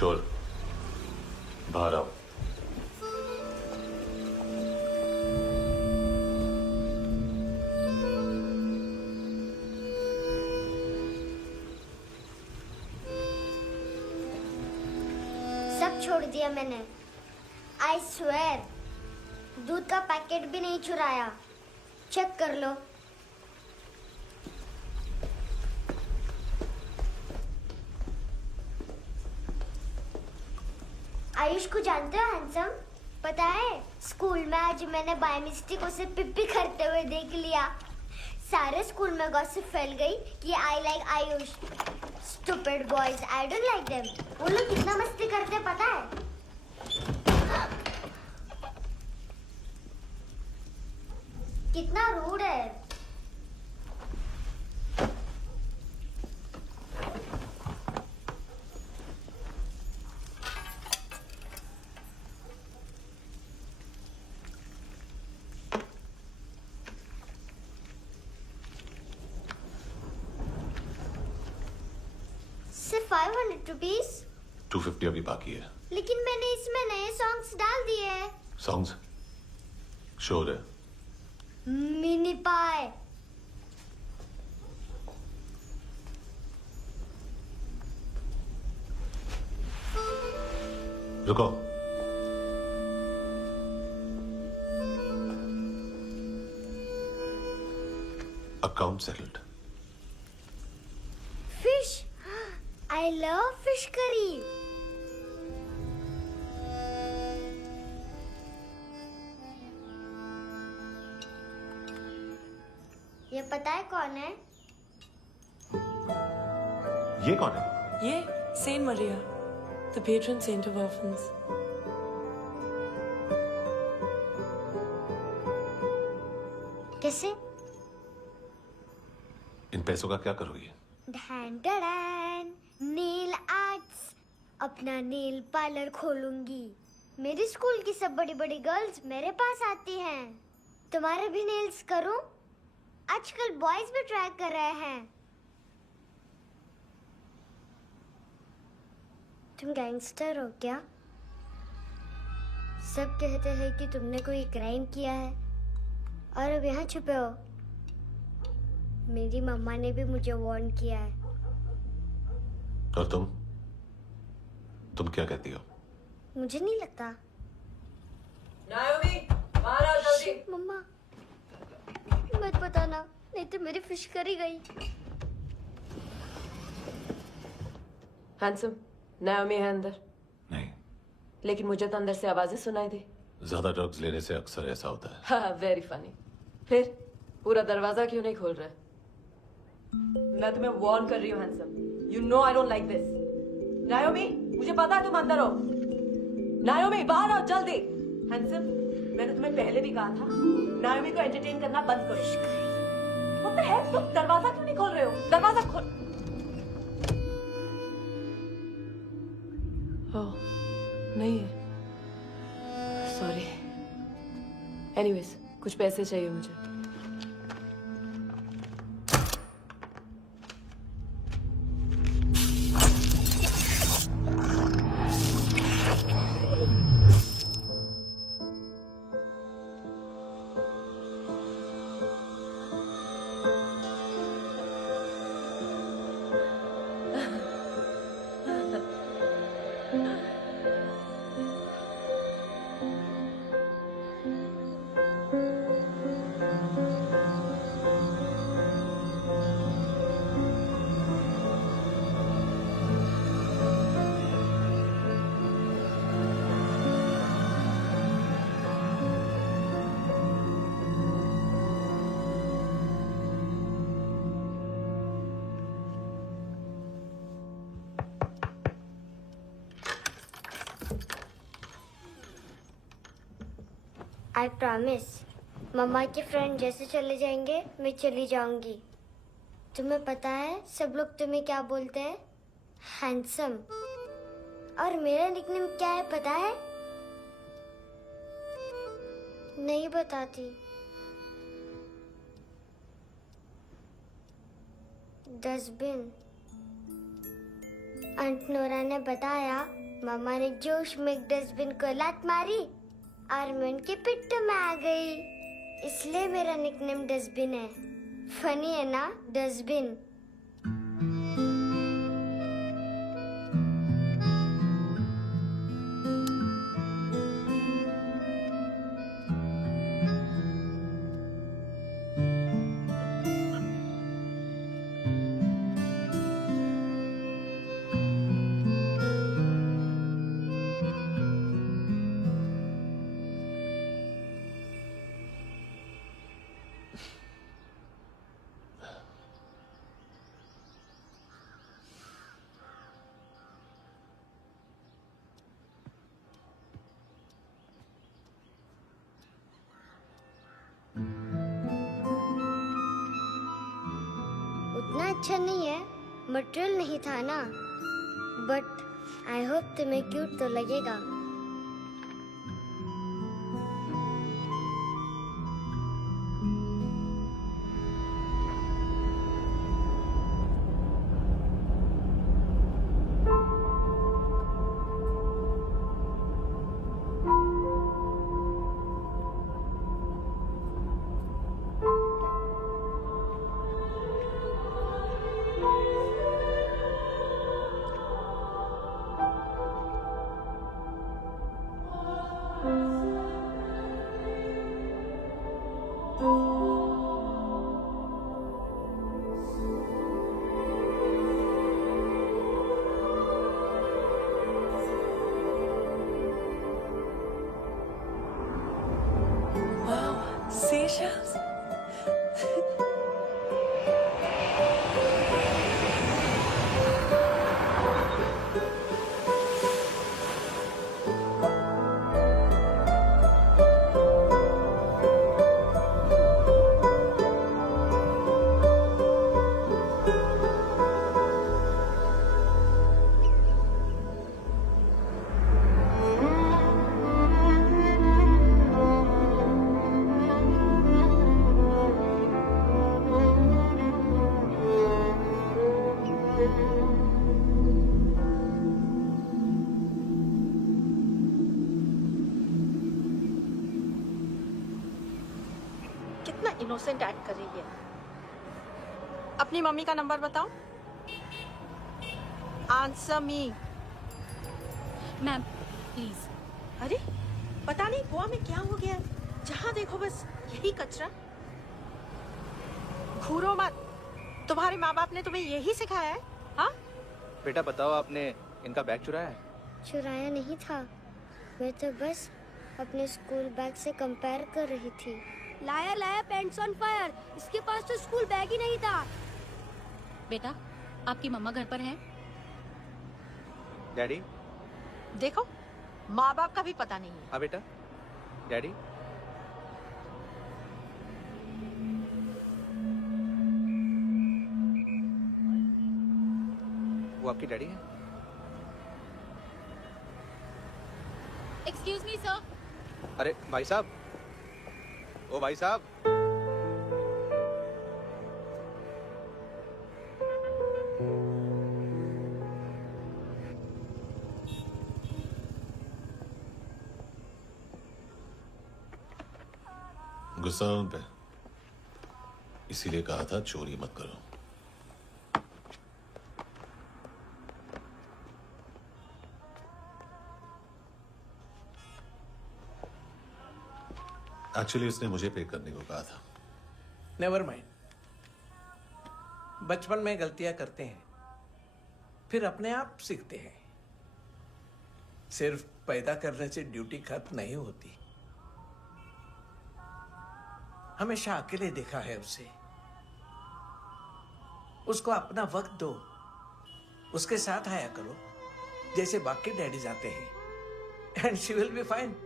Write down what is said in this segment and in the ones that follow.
चोर बाहर आओ। सब छोड़ दिया मैंने। आई स्वेयर, दूध का पैकेट भी नहीं चुराया। चेक कर लो। आयुष को जानते हो हैंडसम? पता है स्कूल में आज मैंने बाय मिस्टेक उसे पिप्पी करते हुए देख लिया। सारे स्कूल में गॉसिप फैल गई कि I like Ayush. Stupid boys, I don't like them. वो लोग कितना मस्ती करते पता है? कितना रूड है। सिर्फ 500 रुपीज। 250 अभी बाकी है। लेकिन मैंने इसमें नए सॉन्ग्स डाल दिए हैं। सॉन्ग्स शोर है। मिनी पाए। रुको। Account settled. Fish. I love fish curry. ये पता है कौन है? ये कौन है? ये saint Maria, the patron saint of orphans. कैसे? इन पैसों का क्या करोगी? ढैन ढैन, नेल आर्ट्स। अपना नेल पार्लर खोलूंगी। मेरे स्कूल की सब बड़ी बड़ी गर्ल्स मेरे पास आती हैं। तुम्हारे भी नेल्स करूं? आजकल बॉयज भी ट्राई कर रहे हैं। तुम गैंगस्टर हो क्या? सब कहते हैं कि तुमने कोई क्राइम किया है और अब यहाँ छुपे हो। मेरी मम्मा ने भी मुझे वार्न किया है। और तुम क्या कहती हो? मुझे नहीं लगता। नायोमी, बाहर आओ जल्दी। शिट, मम्मा मत बताना, नहीं तो मेरी फिश करी गई। हैंडसम, नायोमी है अंदर। नहीं, लेकिन मुझे तो अंदर से आवाजें सुनाई दी। ज्यादा ड्रग्स लेने से अक्सर ऐसा होता है। हाँ, वेरी फनी। फिर पूरा दरवाजा क्यों नहीं खोल रहा? मैं तुम्हें वार्न कर रही हूँ handsome. You know I don't like this. नायोमी, मुझे पता है तुम अंदर हो। नायोमी, बाहर आओ जल्दी। हैंडसम, मैंने तुम्हें पहले भी कहा था नायोमी को एंटरटेन करना बंद करो। What the heck? तुम दरवाजा क्यों नहीं खोल रहे हो? दरवाजा खोल। ओह, नहीं है। सॉरी। एनीवेज, कुछ पैसे चाहिए मुझे। आई प्रॉमिस, मम्मा के फ्रेंड जैसे चले जाएंगे मैं चली जाऊंगी। तुम्हें पता है सब लोग तुम्हें क्या बोलते हैं? हैंडसम। और मेरा निकनेम क्या है पता है? नहीं बताती। डस्टबिन। आंट नोरा ने बताया मामा ने जोश में एक डस्टबिन को लात मारी और मैं उनके पिट्ठू में आ गई। इसलिए मेरा निकनेम डस्टबिन है। फनी है ना, डस्टबिन। उतना अच्छा नहीं है, मटेरियल नहीं था ना, बट आई होप तुम्हें क्यूट तो लगेगा। Seashells? कितना इनोसेंट एक्ट कर रही है। अपनी मम्मी का नंबर बताओ। Answer me. Ma'am please. अरे पता नहीं गोवा में क्या हो गया है, जहाँ देखो बस यही कचरा। घूरो मत, तुम्हारे माँ बाप ने तुम्हें यही सिखाया है? हाँ बेटा बताओ, आपने इनका बैग चुराया है? चुराया नहीं था, मैं तो बस अपने स्कूल बैग से कंपेयर कर रही थी। लाया लाया पैंट्स ऑन फायर, इसके पास तो स्कूल बैग ही नहीं था। बेटा आपकी मम्मा घर पर है? डैडी? देखो, माँ बाप का भी पता नहीं है। हाँ बेटा। डैडी? वो आपकी डैडी है? Excuse me sir. अरे भाई साहब, ओ भाई साहब। गुस्सा उन पे, इसीलिए कहा था चोरी मत करो। एक्चुअली उसने मुझे पे करने को कहा था। नेवर माइंड, बचपन में गलतियां करते हैं, फिर अपने आप सीखते हैं। सिर्फ पैदा करने से ड्यूटी खत्म नहीं होती। हमेशा अकेले देखा है उसे। उसको अपना वक्त दो, उसके साथ आया करो जैसे बाकी डैडीज आते हैं, and she will be fine.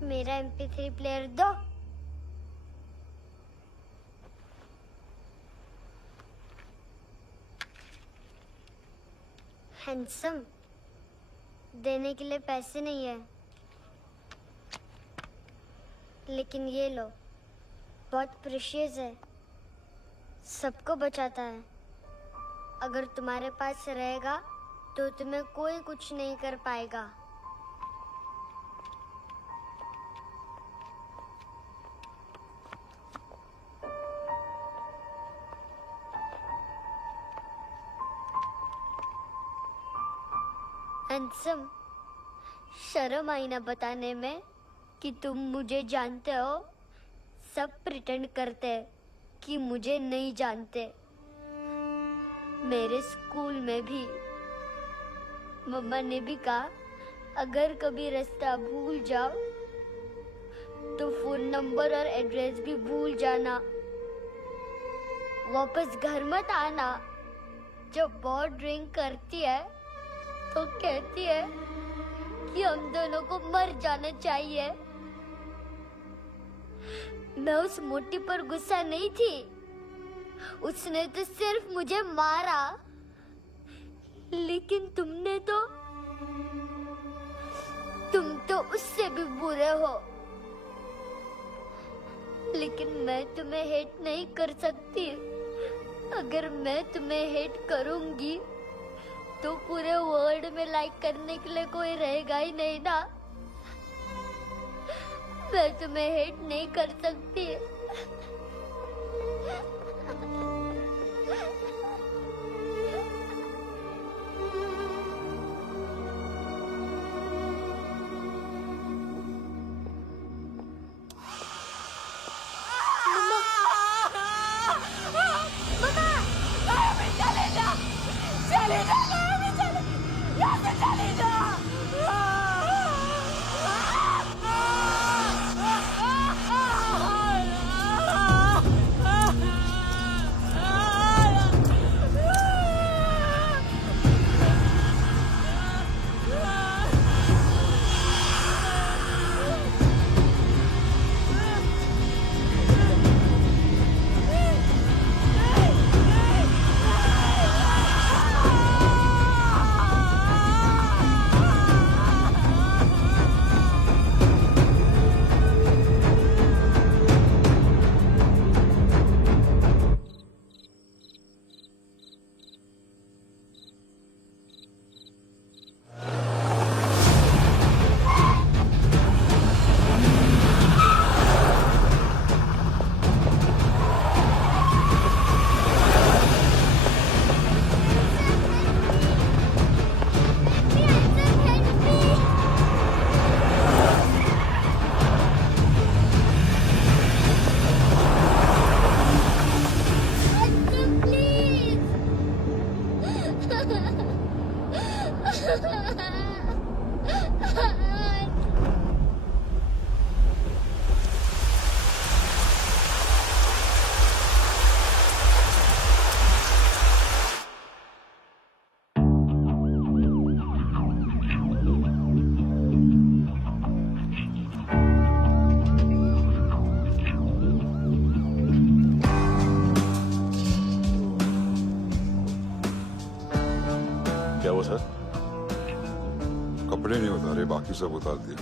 मेरा MP3 प्लेयर दो। हैंडसम, देने के लिए पैसे नहीं है, लेकिन ये लो, बहुत प्रेशियस है, सबको बचाता है। अगर तुम्हारे पास रहेगा तो तुम्हें कोई कुछ नहीं कर पाएगा। हैंडसम, शर्म आई ना बताने में कि तुम मुझे जानते हो। सब प्रिटेंड करते हैं कि मुझे नहीं जानते। मेरे स्कूल में भी मम्मा ने भी कहा, अगर कभी रास्ता भूल जाओ तो फोन नंबर और एड्रेस भी भूल जाना, वापस घर मत आना। जब बहुत ड्रिंक करती है तो कहती है कि हम दोनों को मर जाना चाहिए। मैं उस मोटी पर गुस्सा नहीं थी, उसने तो सिर्फ मुझे मारा, लेकिन तुम तो उससे भी बुरे हो। लेकिन मैं तुम्हें हेट नहीं कर सकती। अगर मैं तुम्हें हेट करूंगी तो पूरे वर्ल्ड में लाइक करने के लिए कोई रहेगा ही नहीं ना। मैं तुम्हें हेट नहीं कर सकती। क्या हुआ सर? कपड़े नहीं उतारे, बाकी सब उतार दिया।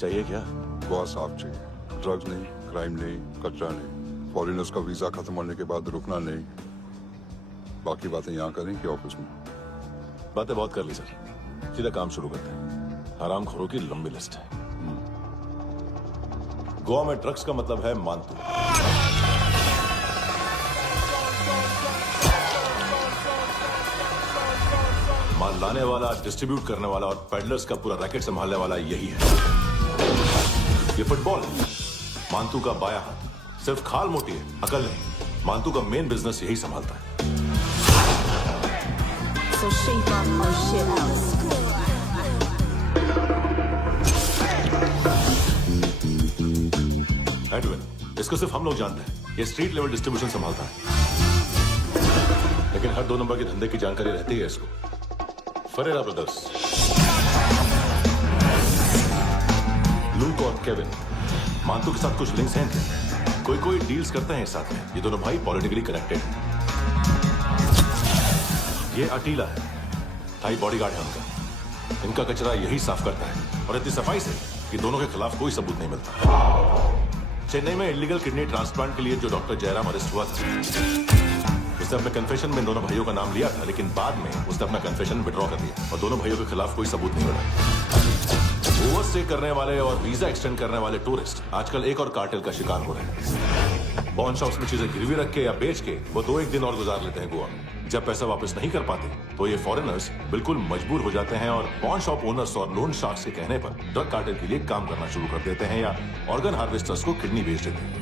चाहिए क्या? गोवा साफ चाहिए, ड्रग्स नहीं, क्राइम नहीं, कचरा नहीं, फॉरेनर्स का वीजा खत्म होने के बाद रुकना नहीं। बाकी बातें यहाँ करें कि ऑफिस में? बातें बहुत कर ली सर, सीधा काम शुरू करते हैं। हरामखोरों की लंबी लिस्ट है। गोवा में ड्रग्स का मतलब है मानतू। माल लाने वाला, डिस्ट्रीब्यूट करने वाला और पेडलर्स का पूरा रैकेट संभालने वाला यही है। ये फुटबॉल है, मानतू का बायां हाथ। सिर्फ खाल मोटी है, अकल नहीं। मानतू का मेन बिजनेस यही संभालता है। So shape up our shit out. Edwin, इसको सिर्फ हम लोग जानते हैं। ये स्ट्रीट लेवल डिस्ट्रीब्यूशन संभालता है, लेकिन हर 2 नंबर के धंधे की जानकारी रहती है इसको। फरेरा ब्रदर्स, लूक और केविन, मानतू के साथ कुछ लिंक्स हैं। कोई डील्स करते हैं साथ में। ये दोनों भाई पॉलिटिकली कनेक्टेड हैं। ये अटीला है, थाई बॉडीगार्ड है उनका। इनका कचरा यही साफ करता है और इतनी सफाई से कि दोनों के खिलाफ कोई सबूत नहीं मिलता। चेन्नई में इलीगल किडनी ट्रांसप्लांट के लिए जो डॉक्टर जयराम अरेस्ट हुआ था, उसने अपने कन्फेशन में दोनों भाइयों का नाम लिया था, लेकिन बाद में उसने अपना कन्फेशन विड्रॉ कर दिया और दोनों भाइयों के खिलाफ कोई सबूत नहीं मिला। ओवरस्टे करने वाले और वीजा एक्सटेंड करने वाले टूरिस्ट आजकल एक और कार्टेल का शिकार हो रहे हैं। पॉन शॉप्स में चीजें गिरवी रख के या बेच के वो 2-1 दिन और गुजार लेते हैं गोवा में। जब पैसा वापस नहीं कर पाते तो ये फॉरेनर्स बिल्कुल मजबूर हो जाते हैं और पॉन शॉप ओनर्स और लोन शार्क्स के कहने पर ड्रग कार्टेल के लिए काम करना शुरू कर देते हैं या ऑर्गन हार्वेस्टर्स को किडनी बेच देते हैं।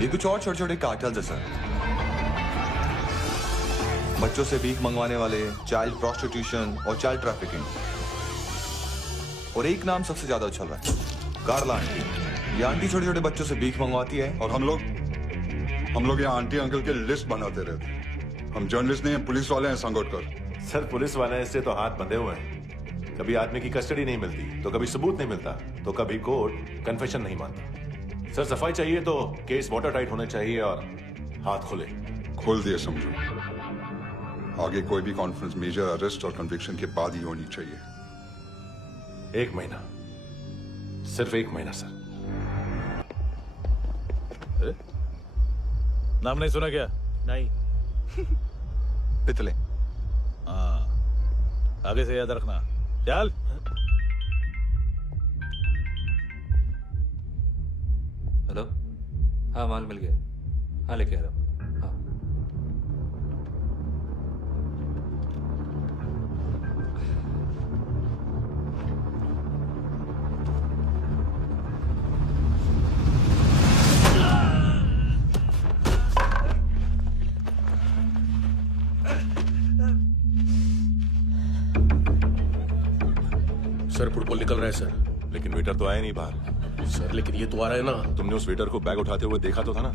ये कुछ और छोटे छोटे कार्टेल्स है सर। बच्चों से भीख मंगवाने वाले, चाइल्ड प्रोस्टिट्यूशन और चाइल्ड ट्रैफिकिंग। और एक नाम सबसे ज्यादा चल रहा है, कार्ला आंटी। ये आंटी छोटे छोटे बच्चों से भीख मंगवाती है और हम लोग यहाँ आंटी अंकल के लिस्ट बनाते रहते। हम जर्नलिस्ट नहीं हैं, पुलिस वाले हैं संगोटकर। सर पुलिस वाले इससे तो हाथ बंधे हुए हैं। कभी आदमी की कस्टडी नहीं मिलती तो कभी सबूत नहीं मिलता तो कभी कोर्ट कन्फेशन नहीं मानता। सर सफाई चाहिए तो केस वाटर टाइट होने चाहिए और हाथ खुले। खोल दिए समझो। आगे कोई भी कॉन्फ्रेंस मेजर अरेस्ट और कन्विक्शन के बाद ही होनी चाहिए। 1 महीना, सिर्फ 1 महीना सर। नाम नहीं सुना क्या? नहीं। पितले। हाँ, आगे से याद रखना। चल। हेलो, हाँ माल मिल गया। हाँ लेके आ रहा हूँ। हाँ सर फुटबॉल निकल रहा है सर। लेकिन वेटर तो आया नहीं बाहर। सर लेकिन ये तो आ रहा है ना। तुमने उस वेटर को बैग उठाते हुए देखा तो था ना।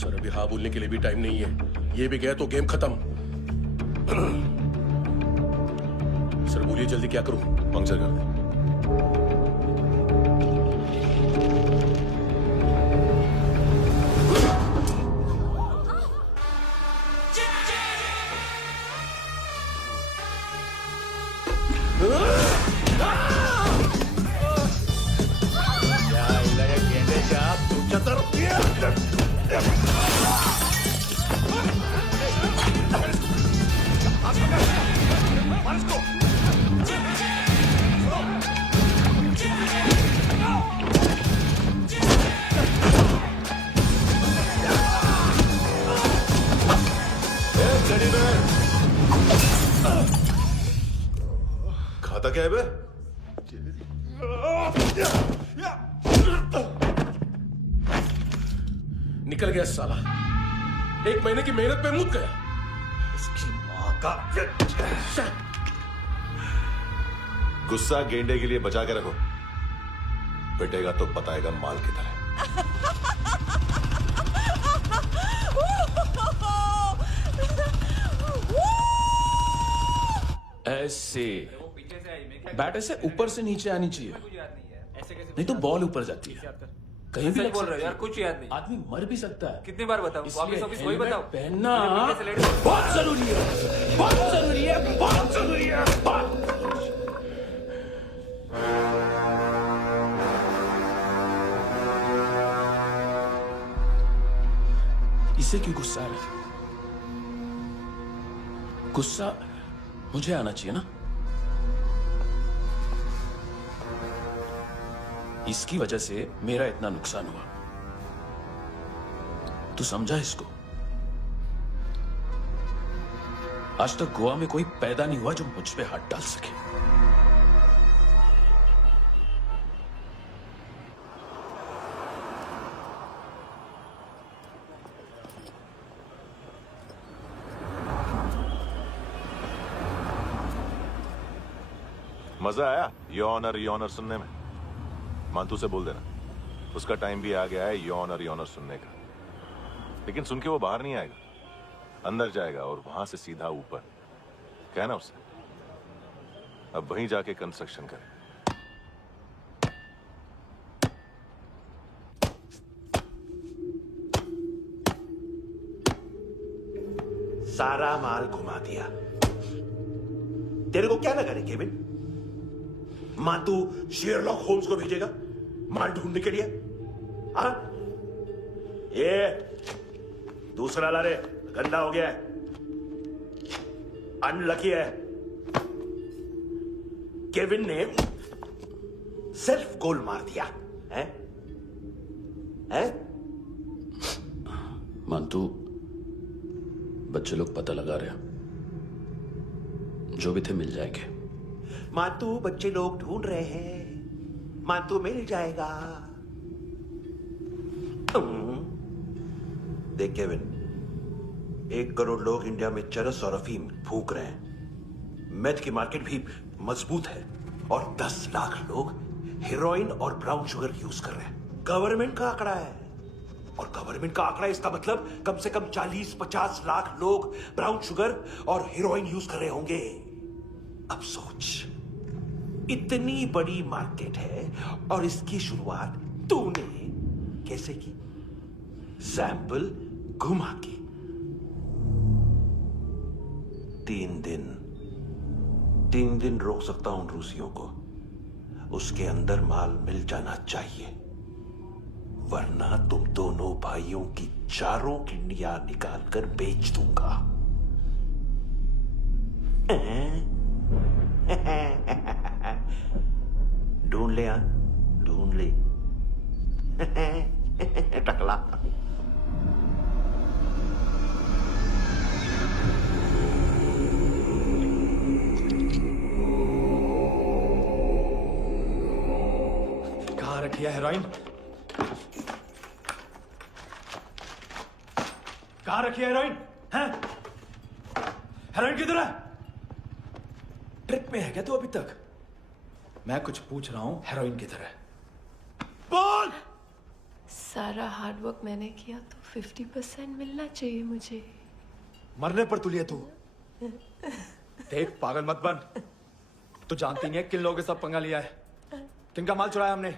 सर अभी हाँ बोलने के लिए भी टाइम नहीं है। ये भी गया तो गेम खत्म। सर बोलिए जल्दी क्या करूं? पंक्चर कर दे। खाता क्या है बे? निकल गया साला। 1 महीने की मेहनत पे मुक गया। उसकी माँ का गुस्सा गेंडे के लिए बचा के रखो, पिटेगा तो बताएगा माल की तरह। ऐसे बैट ऐसे ऊपर से नीचे आनी चाहिए, नहीं तो बॉल ऊपर जाती है। कहीं भी बोल रहे हो यार, कुछ याद नहीं। आदमी मर भी सकता है। कितनी बार बताऊं? वापिस ऑफिस वही बताओ। पहनना बहुत जरूरी है, बहुत जरूरी है, बहुत जरूरी है। इसे क्यों गुस्सा है? गुस्सा मुझे आना चाहिए ना। इसकी वजह से मेरा इतना नुकसान हुआ। तू समझा इसको? आज तक गोवा में कोई पैदा नहीं हुआ जो मुझ पे हाथ डाल सके। मजा आया योर ऑनर सुनने में? मांतू से बोल देना उसका टाइम भी आ गया है योर ऑनर सुनने का। लेकिन सुन के वो बाहर नहीं आएगा, अंदर जाएगा और वहां से सीधा ऊपर। कहना उसे अब वहीं जाके कंस्ट्रक्शन करे। सारा माल घुमा दिया। तेरे को क्या लगा रे केविन? मां तू शेरलॉक होम्स को भेजेगा माल ढूंढने के लिए? हाँ? ये दूसरा ला रे, गंदा हो गया है, अनलकी है। केविन ने सेल्फ गोल मार दिया है? है? मानतू, बच्चे लोग पता लगा रहे हैं, जो भी थे मिल जाएंगे। मातू, बच्चे लोग ढूंढ रहे हैं, मातू मिल जाएगा। देख केविन, 1 करोड़ लोग इंडिया में चरस और अफीम फूंक रहे हैं। मेथ की मार्केट भी मजबूत है और 10 लाख लोग हेरोइन और ब्राउन शुगर यूज कर रहे हैं। गवर्नमेंट का आंकड़ा है, और गवर्नमेंट का आंकड़ा इसका मतलब कम से कम 40-50 लाख लोग ब्राउन शुगर और हेरोइन यूज कर रहे होंगे। अब सोच, इतनी बड़ी मार्केट है और इसकी शुरुआत तूने कैसे की? सैंपल घुमा के। 3 दिन रोक सकता हूं रूसियों को, उसके अंदर माल मिल जाना चाहिए, वरना तुम दोनों भाइयों की चारों किडनियां निकाल कर बेच दूंगा। ढूंढ ले, ढूंढ ले टकला। कहाँ रखी है हेरोइन? कहाँ रखी है हेरोइन? हैं? हेरोइन किधर है? ट्रिप में है क्या तू अभी तक? मैं कुछ पूछ रहा हूं, हेरोइन किधर है? बोल! सारा हार्डवर्क मैंने किया तो 50% मिलना चाहिए मुझे। मरने पर तुलिए तू। देख, पागल मत बन। तू जानती नहीं है किन लोगों के साथ पंगा लिया है, किनका माल चुराया हमने।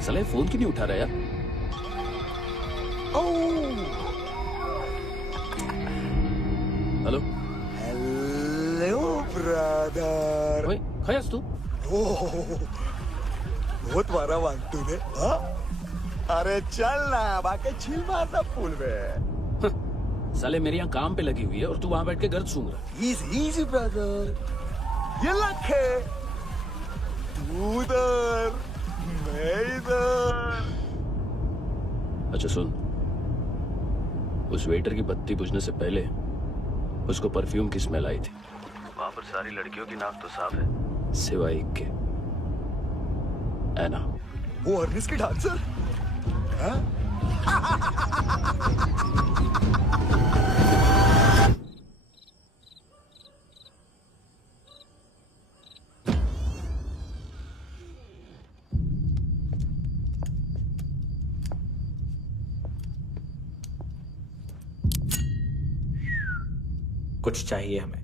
साले फोन क्यों नहीं उठा रहा यार? Hello hello brother. ओए, खयास तू? बहुत मारा मानतू ने, हाँ? अरे चल ना, बाकी छिल मारना पुल में। साले मेरी यहाँ काम पे लगी हुई है और तू वहां बैठ के गर्द सूंघ रहा। इजी ब्रदर, ये लक है। तू उधर, मैं इधर। अच्छा सुन, उस वेटर की बत्ती बुझने से पहले उसको परफ्यूम की स्मेल आई थी। वहां पर सारी लड़कियों की नाक तो साफ है, सिवाय एक के, एना। वो अर्निस की डांसर? हाँ? कुछ चाहिए हमें।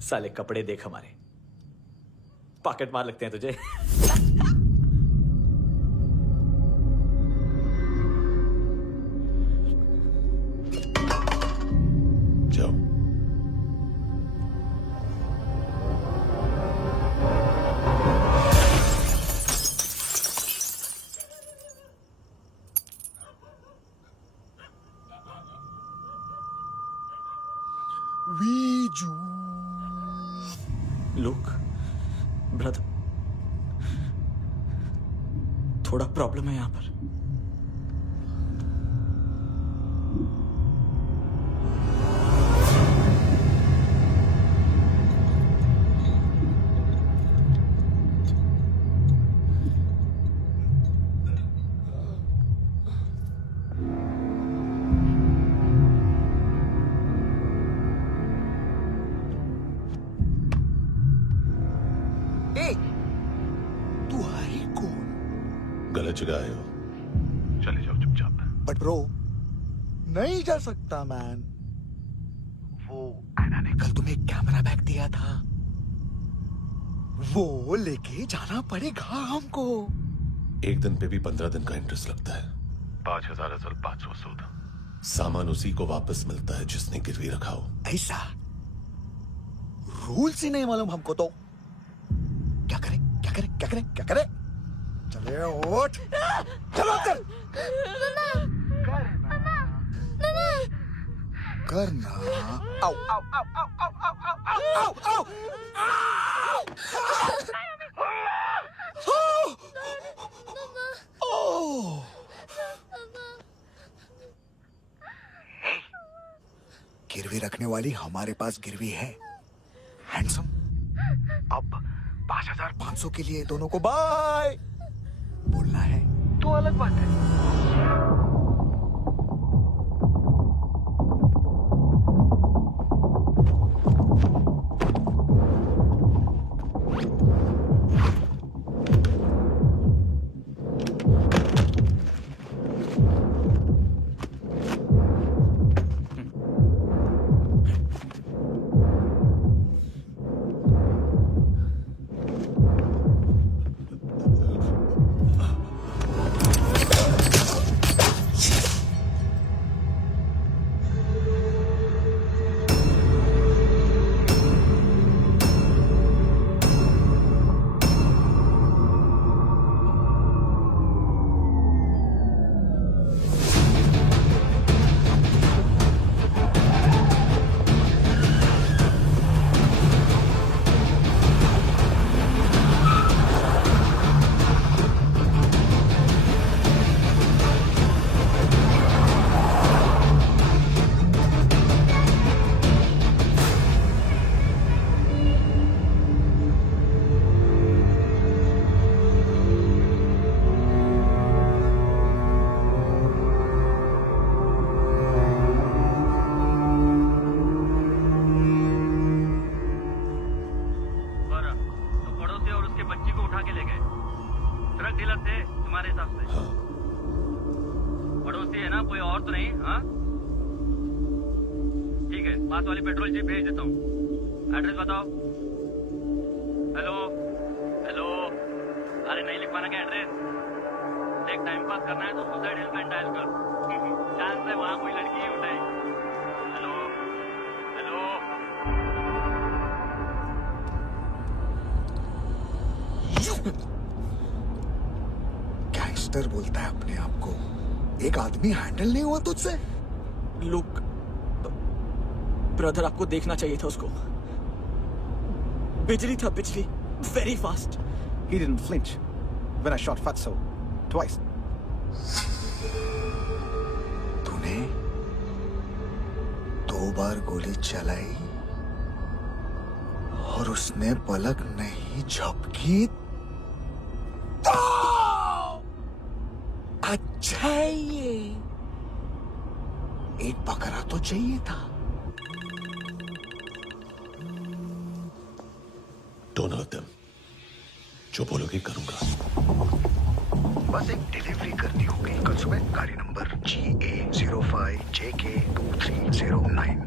साले कपड़े देख हमारे, पॉकेट मार लगते हैं तुझे। जाओ। लुक ब्रदर, थोड़ा प्रॉब्लम है यहां पर। ए, तू है कौन? गलत जगह आए हो, चले जाओ चुपचाप। बट ब्रो नहीं जा सकता मैन। वो एना ने कल तुम्हें एक कैमरा बैग दिया था, वो लेके जाना पड़ेगा हमको। एक दिन पे भी 15 दिन का इंटरेस्ट लगता है। 5,000 असल 500 सूद। सामान उसी को वापस मिलता है जिसने गिरवी रखा हो। ऐसा रूल्स ही नहीं मालूम हमको तो। क्या करें क्या करें क्या करें क्या करें? चले उठ, चलो चल। करना आओ आओ आओ आओ आओ आओ आओ आओ आओ। गिरवी रखने वाली हमारे पास गिरवी है हैंडसम। अब 5,500 के लिए दोनों को बाय बोलना है तो अलग बात है। पास वाली पेट्रोल जीप भेज देता हूँ। एड्रेस बताओ। हेलो हेलो, अरे नहीं लिख पाना क्या एड्रेस? देख टाइम पास करना है तो सुसाइड हेल्पलाइन डायल कर। चांस है वहाँ कोई लड़की ही उठाए। हेलो हेलो, गैंगस्टर बोलता है अपने आप को। एक आदमी हैंडल नहीं हुआ तुझसे? लुक ब्रदर, आपको देखना चाहिए था उसको। बिजली था, बिजली, very fast. He didn't flinch when I shot Fatso twice. तूने 2 बार गोली चलाई और उसने पलक नहीं झपकी तो अच्छा है ये। एक बकरा तो चाहिए था। Don't hurt them. जो बोलोगे करूंगा। बस एक डिलीवरी करनी होगी कल सुबह। गाड़ी नंबर GA05JK2309।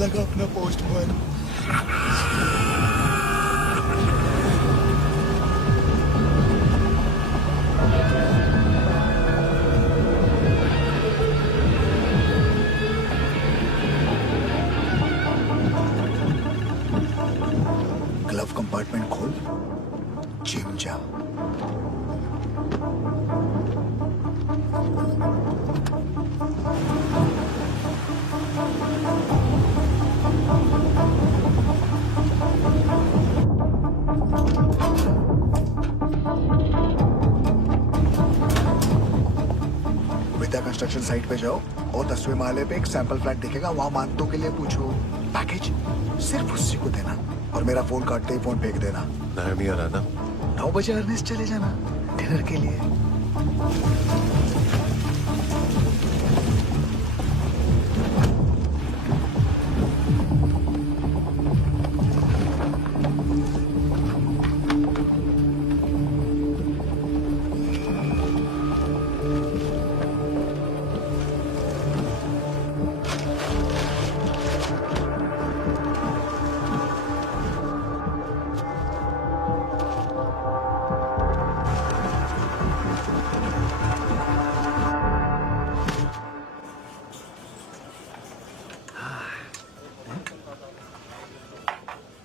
लगा अपना पोस्टमैन। ग्लव कंपार्टमेंट खोल, जिम जा। विद्या कंस्ट्रक्शन साइट पे जाओ। और 10वें माले पे एक सैंपल फ्लैट दिखेगा, वहां मानतों के लिए पूछो। पैकेज सिर्फ उसी को देना और मेरा फोन काटते ही फोन फेंक देना। नायोमी आ रहा ना? 9 बजे अर्नेस्ट चले जाना डिनर के लिए।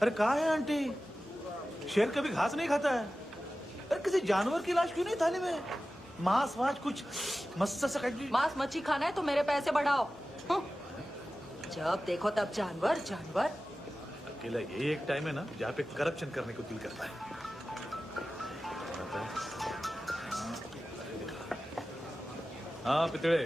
अरे कहा है आंटी? शेर कभी घास नहीं खाता है। अरे किसी जानवर की लाश क्यों नहीं थाली में? मांस वास कुछ मस्त सा काट। मांस मच्छी खाना है तो मेरे पैसे बढ़ाओ। जब देखो तब जानवर जानवर। अकेला ये एक टाइम है ना जहाँ पे करप्शन करने को दिल करता है। हाँ पितड़े,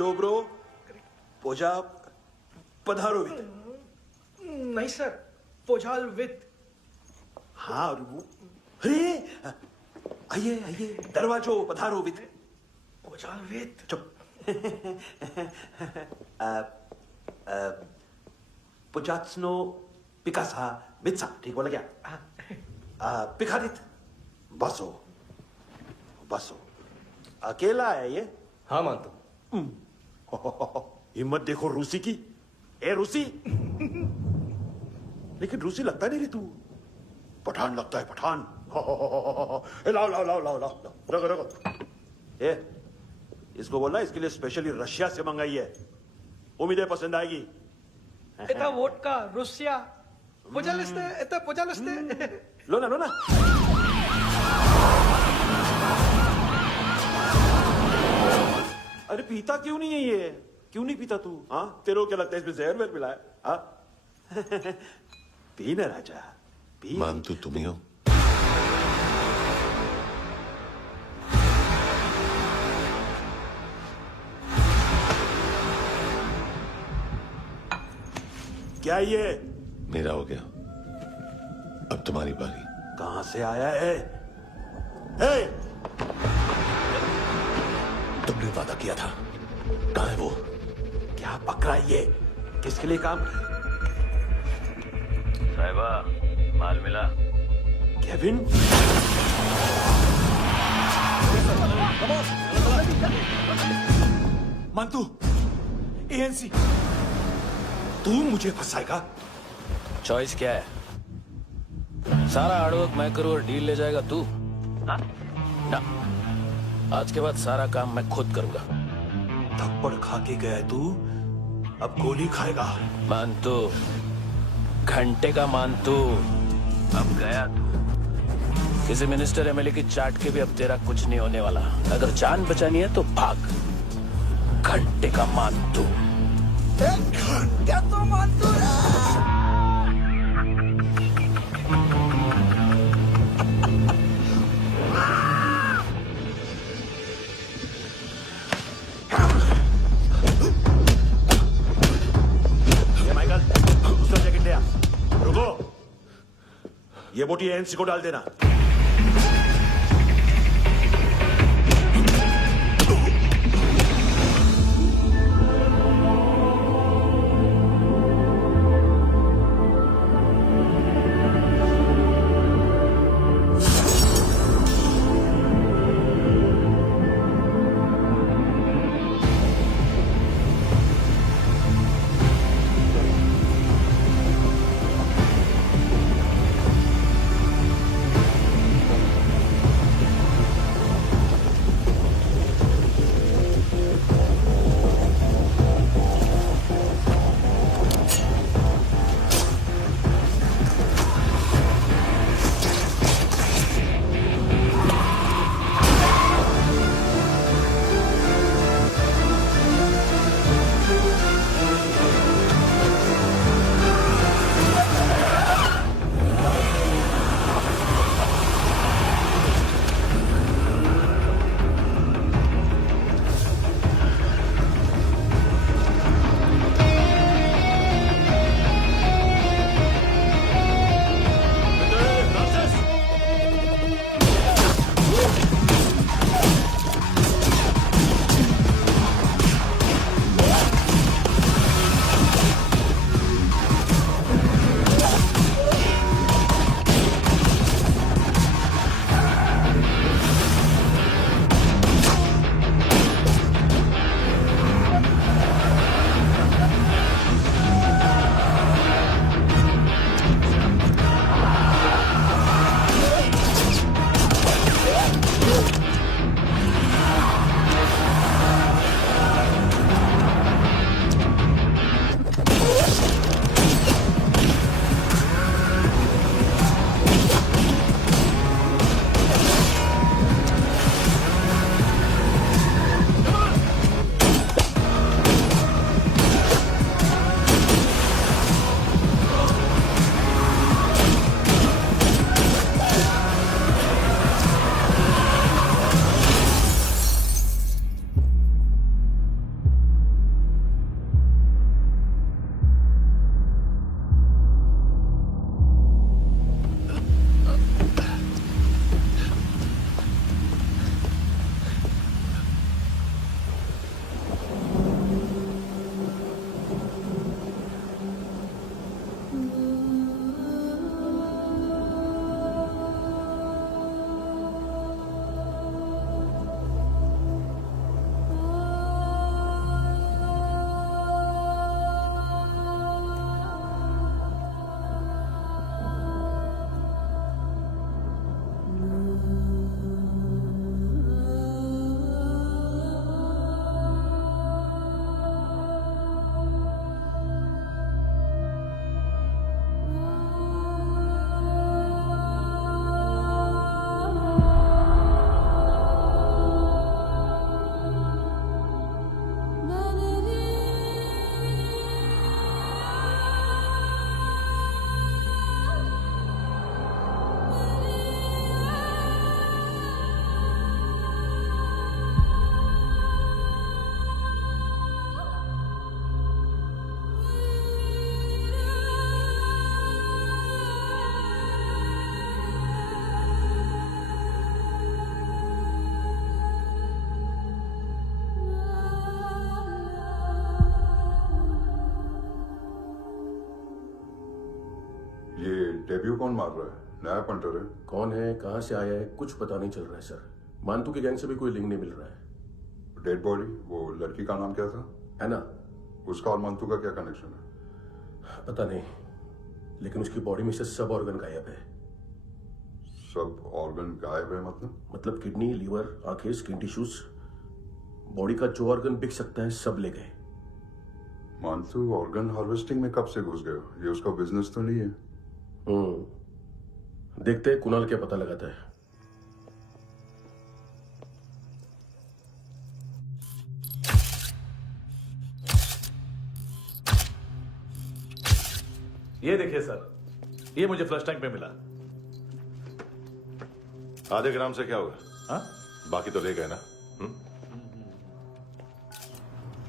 डोब्रो पोजा पधारो विद। नहीं सर, पोजाल विद। हाँ और वो, अरे आइए आइए, दरवाजो पधारो विद। पोजाल विद। चुप। पुजात्सनो पिकासा मित्सा, ठीक बोला क्या? पिखादित बसो बसो। अकेला है ये? हाँ मानतो। हिम्मत देखो रूसी की। ए रूसी, लेकिन रूसी लगता नहीं रे तू, पठान लगता है पठान। लाओ लाओ लाओ लाओ लाओ, रखो रखो। ए इसको बोलना इसके लिए स्पेशली रशिया से मंगाई है, उम्मीद है पसंद आएगी। इतना वोडका रुसिया पोजालिस्ते, इतना पोजालिस्ते। लो ना लो ना। अरे पीता क्यों नहीं है ये? क्यों नहीं पीता तू? हाँ तेरे को क्या लगता है इसमें जहर वेर मिला है? हाँ पी ना राजा पी। मानतू तुम ही हो? क्या ये? मेरा हो गया, अब तुम्हारी बारी। कहां से आया है? हे! तुमने वादा किया था, कहां है वो? क्या पकड़ा ये? किसके लिए काम? साहिबा माल मिला? केविन? मंतू, एएनसी। तू मुझे फंसाएगा? चॉइस क्या है? सारा हार्डवर्क मैं करूं और डील ले जाएगा तू? ना, आज के बाद सारा काम मैं खुद करूंगा। थप्पड़ खा के गया है तू, अब गोली खाएगा। मानतू, घंटे का मानतू, अब गया तू। किसी मिनिस्टर एमएलए की चाट के भी अब तेरा कुछ नहीं होने वाला। अगर जान बचानी है तो भाग। घंटे का मानतू। क्या तो मानतू ये बोटी एएनसी को डाल देना। ये डेब्यू कौन मार रहा है? नया पंटर है? कौन है, कहाँ से आया है, कुछ पता नहीं चल रहा है सर। मानतू के गैंग से भी कोई लिंक नहीं मिल रहा है। डेड बॉडी, वो लड़की का नाम क्या था? है ना? उसका और मानतू का क्या कनेक्शन है? पता नहीं, लेकिन उसकी बॉडी में से सब ऑर्गन गायब है। सब ऑर्गन गायब है मतलब किडनी, लीवर, आंखें, स्किन टिश्यूज, बॉडी का जो ऑर्गन बिक सकता है सब ले गए। मानतू ऑर्गन हार्वेस्टिंग में कब से घुस गए? ये उसका बिजनेस तो नहीं है? देखते हैं कुणाल क्या पता लगाता है। ये देखिए सर, ये मुझे फ्लश टैंक में मिला। आधे ग्राम से क्या होगा? हाँ? बाकी तो ले गए ना?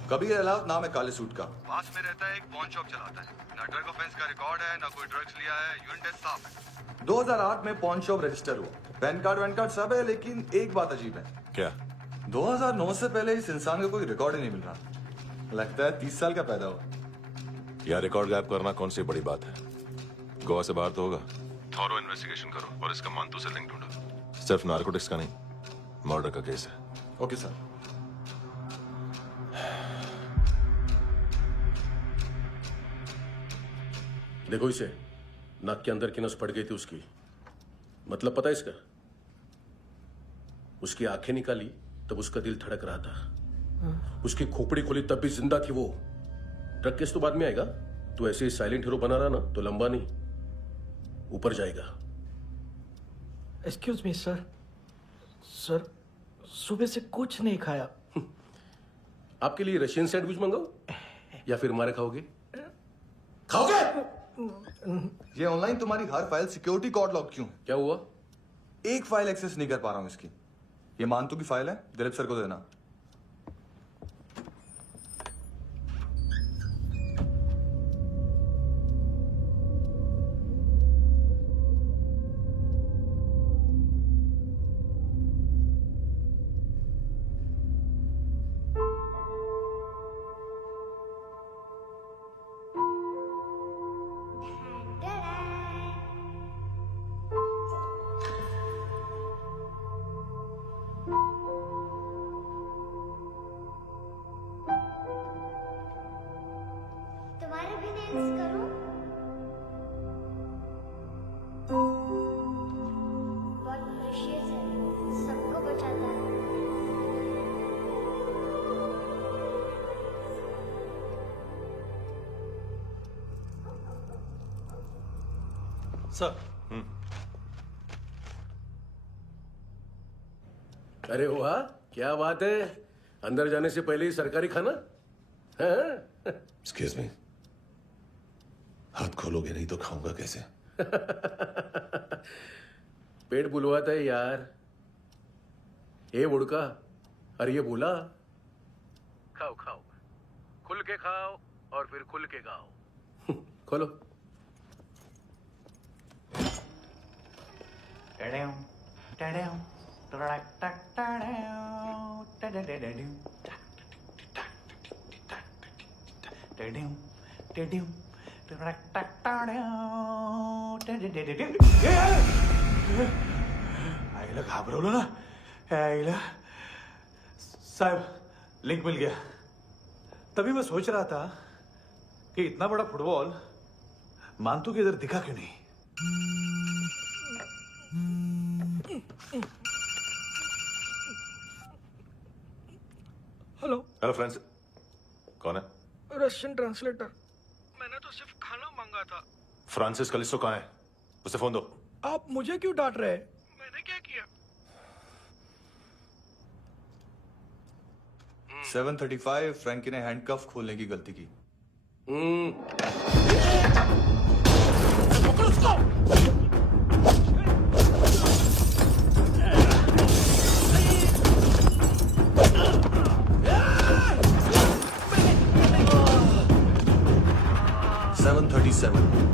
कबीर अलाउद्दीन नाम है काले सूट का, पास में रहता है, एक पॉन शॉप चलाता है। ना ड्रग ऑफेंस का रिकॉर्ड है, ना कोई ड्रग्स लिया है, यूरिन टेस्ट साफ है। 2008 में पॉन शॉप रजिस्टर हुआ, पैन कार्ड सब है, लेकिन एक बात अजीब है। क्या? 2009 से पहले इस इंसान का कोई रिकॉर्ड ही नहीं मिल रहा। लगता है 30 साल का पैदा हुआ। यार रिकॉर्ड गायब करना कौन सी बड़ी बात है? गोवा से बाहर तो होगा। थॉरो इन्वेस्टिगेशन करो और इसका मानतू से लिंक ढूंढो। सिर्फ नार्कोटिक्स का नहीं, मर्डर का केस है। Okay sir. देखो इसे, नाक के अंदर की नस फट गई थी उसकी। मतलब पता है इसका? उसकी आंखें निकाली तब उसका दिल धड़क रहा था। उसकी खोपड़ी खोली तब भी जिंदा थी वो। ड्रग केस तो बाद में आएगा। तो ऐसे ही साइलेंट हीरो बना रहा ना तो लंबा नहीं, ऊपर जाएगा। एक्सक्यूज मी सर, सर सुबह से कुछ नहीं खाया। आपके लिए रशियन सैंडविच मंगाओ या फिर हमारे खाओगे? खाओगे? ये ऑनलाइन तुम्हारी हर फाइल सिक्योरिटी कोड लॉक क्यों? क्या हुआ? एक फाइल एक्सेस नहीं कर पा रहा हूं इसकी। ये मानतू की फाइल है, दिलीप सर को देना। तुम्हारे भी नेल्स करूं? बहुत प्रेशियस है, सबको बचाता है। सर। अरे वाह, क्या बात है। अंदर जाने से पहले ही सरकारी खाना। एक्सक्यूज मी, हाथ खोलोगे नहीं तो खाऊंगा कैसे? पेट बुलवाता है यार। ये बुड़का, अरे ये बोला खाओ खाओ, खुल के खाओ और फिर खुल के गाओ। खोलो। आईला घाबरवलं ना आईला। साहब लिंक मिल गया। तभी मैं सोच रहा था कि इतना बड़ा फुटबॉल मानतू के इधर दिखा क्यों नहीं। हेलो। हेलो फ्रेंड्स, कौन है? Russian translator. मैंने तो सिर्फ खाना मांगा था। फ्रांसिस कलिस्टो कहाँ है? उसे फोन दो। आप मुझे क्यों डांट रहे हैं? मैंने क्या किया? 735 फ्रैंकी ने हैंडकफ खोलने की गलती की। पकड़ो उसको। 737 737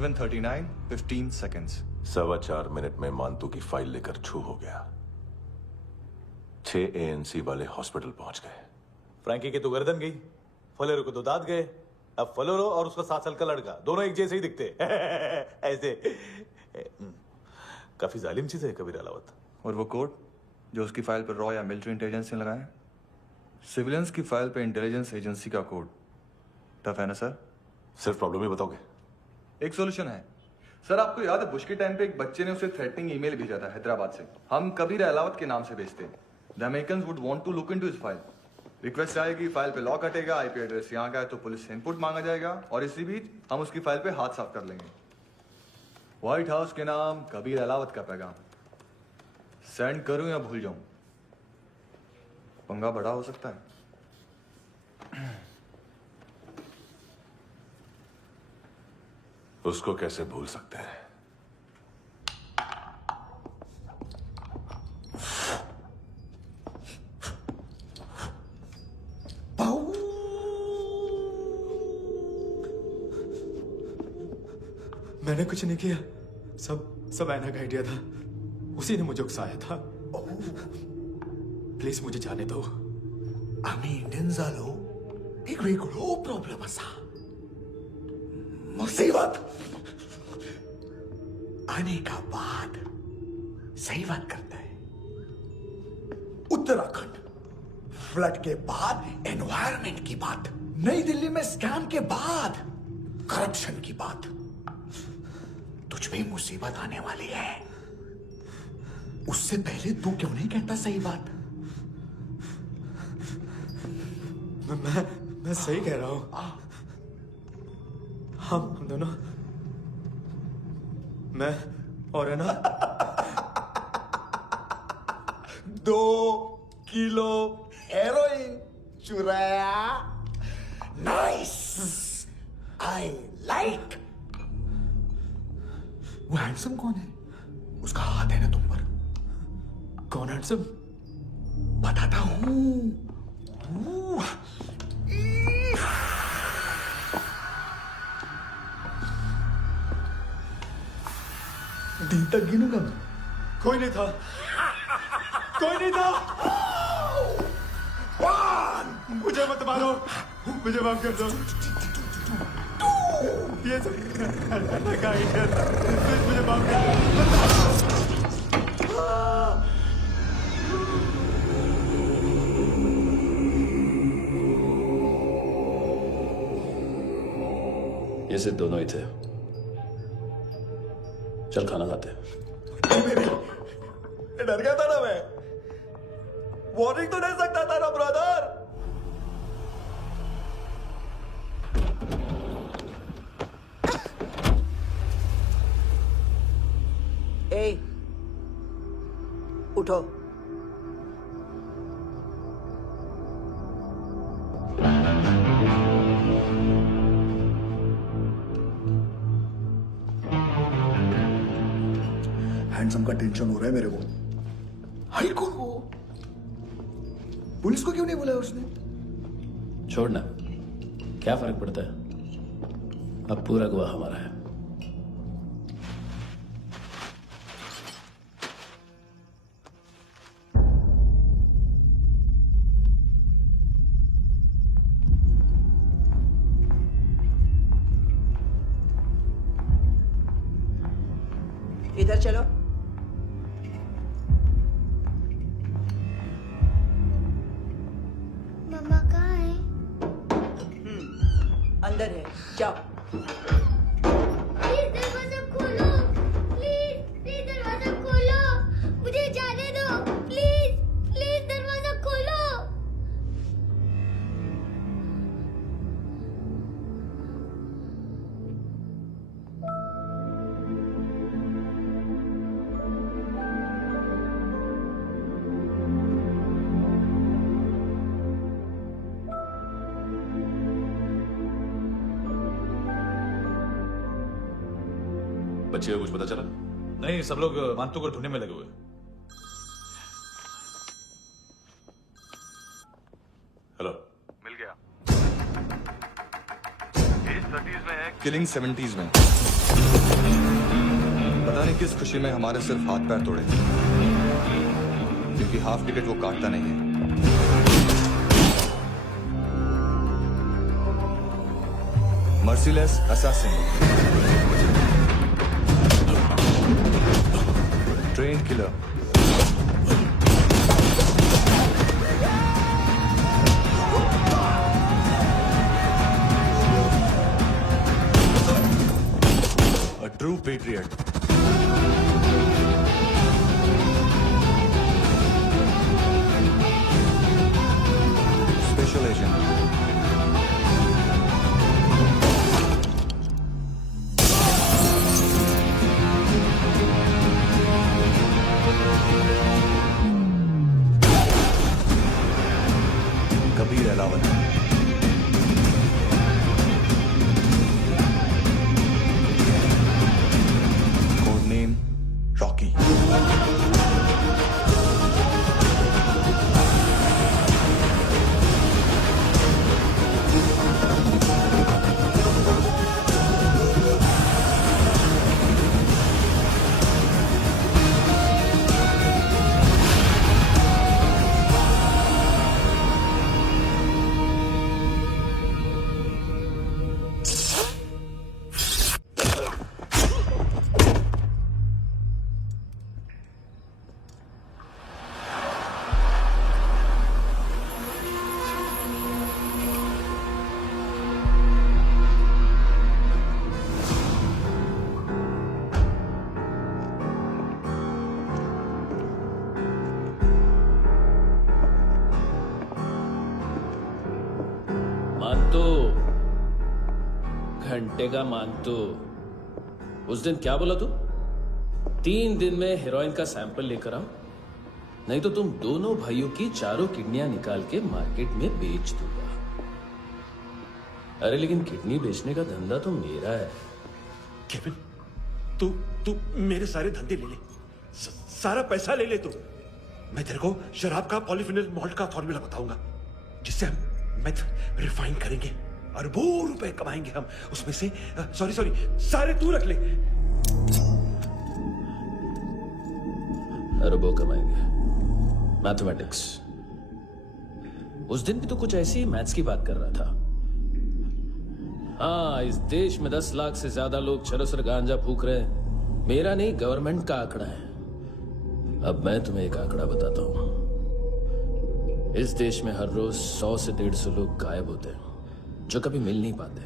7:39, 15 seconds. 4.25 मिनट में मानतू की फाइल लेकर छू हो गया। 6 ANC वाले हॉस्पिटल पहुंच गए। फ्रैंकी की तो गर्दन गई, फलेरो को तो दांत गए। अब फलेरो और उसका 7 साल का लड़का दोनों एक जैसे ही दिखते ऐसे। काफी जालिम चीज है कबीर अलावत। और वो कोड जो उसकी फाइल पर रॉ या मिलिट्री इंटेलिजेंस ने लगाया, सिविलियंस की फाइल पे इंटेलिजेंस एजेंसी का कोड। टफ है ना सर? सिर्फ प्रॉब्लम ही बताओगे? एक सॉल्यूशन है सर। आपको याद है बुश के टाइम पे एक बच्चे ने उसे थ्रेटनिंग ईमेल भेजा था हैदराबाद से। हम कबीर अलावत के नाम से भेजते हैं। The Americans would want to look into his file. Request आएगी, फाइल पे लॉक हटेगा, आईपी एड्रेस यहाँ का है तो पुलिस से इनपुट मांगा जाएगा और इसी बीच हम उसकी फाइल पे हाथ साफ कर लेंगे। व्हाइट हाउस के नाम कबीर अलावत का पैगाम। सेंड करूं या भूल जाऊं? पंगा बड़ा हो सकता है। उसको कैसे भूल सकते हैं? मैंने कुछ नहीं किया, सब ऐना का आइडिया था। उसी ने मुझे उकसाया था। प्लीज मुझे जाने दो। आम्ही इंडियन झालो एक वेगळो प्रॉब्लेम असा, मुसीबत आने का बाद। सही बात करता है। उत्तराखंड फ्लड के बाद एनवायरनमेंट की बात, नई दिल्ली में स्कैम के बाद करप्शन की बात। तुझ पे मुसीबत आने वाली है, उससे पहले तू क्यों नहीं कहता सही बात? मैं सही कह रहा हूं। हम दोनों, मैं और है ना 2 किलो हेरोइन चुराया। Nice, I like. वो हैंडसम कौन है? उसका हाथ है ना तुम पर? कौन हैंडसम? बताता हूं। दिन तक गिनूंगा मैं। कोई नहीं था, कोई नहीं था। मुझे मत मारो, मुझे माफ कर दो। ये मुझे माफ कर दो। ये सिर्फ दोनों ही थे। चल खाना खाते हैं। डर गया था ना मैं। वार्निंग तो दे सकता था ना ब्रदर। ए, उठो। हैंडसम का टेंशन हो रहा है मेरे को। हाई कौन वो? पुलिस को क्यों नहीं बुलाया उसने? छोड़ना, क्या फर्क पड़ता है? अब पूरा गवाह हमारा है। इधर चलो। मम्मा कहाँ है? अंदर है, जाओ। प्लीज दरवाजा खोलो, प्लीज दरवाजा खोलो, मुझे जाने दो। प्लीज दरवाजा खोलो। बच्चे को कुछ पता चला? नहीं, सब लोग मानतू को ढूंढने में लगे हुए। हेलो, मिल गया। एज 30s में है, किलिंग 70s में। पता नहीं किस खुशी में हमारे सिर्फ हाथ पैर तोड़े, क्योंकि हाफ टिकट वो काटता नहीं है। Merciless assassin, train killer, a true patriot. Special agent. Kabir Ahlawat. Code name Rocky. मानतो, घंटे का मानतो। उस दिन क्या बोला तू? 3 दिन में हेरोइन का सैंपल लेकर आओ, नहीं तो तुम दोनों भाइयों की चारों किडनियां निकाल के मार्केट में बेच दूंगा। अरे लेकिन किडनी बेचने का धंधा तो मेरा है। केविन, तू मेरे सारे धंधे ले ले, सारा पैसा ले ले तू। मैं तेरे को शराब का पॉलीफिनल मॉल्ट का फॉर्मूला बताऊंगा, जिससे हम मेथ रिफाइन करेंगे, अरबों रुपए कमाएंगे हम उसमें से। सॉरी सारे तू रख ले। अरबों कमाएंगे, मैथमेटिक्स। उस दिन भी तो कुछ ऐसी मैथ्स की बात कर रहा था। हाँ, इस देश में 10 लाख से ज्यादा लोग चरस और गांजा फूक रहे हैं। मेरा नहीं, गवर्नमेंट का आंकड़ा है। अब मैं तुम्हें एक आंकड़ा बताता हूं। इस देश में हर रोज 100 से 150 लोग गायब होते हैं, जो कभी मिल नहीं पाते।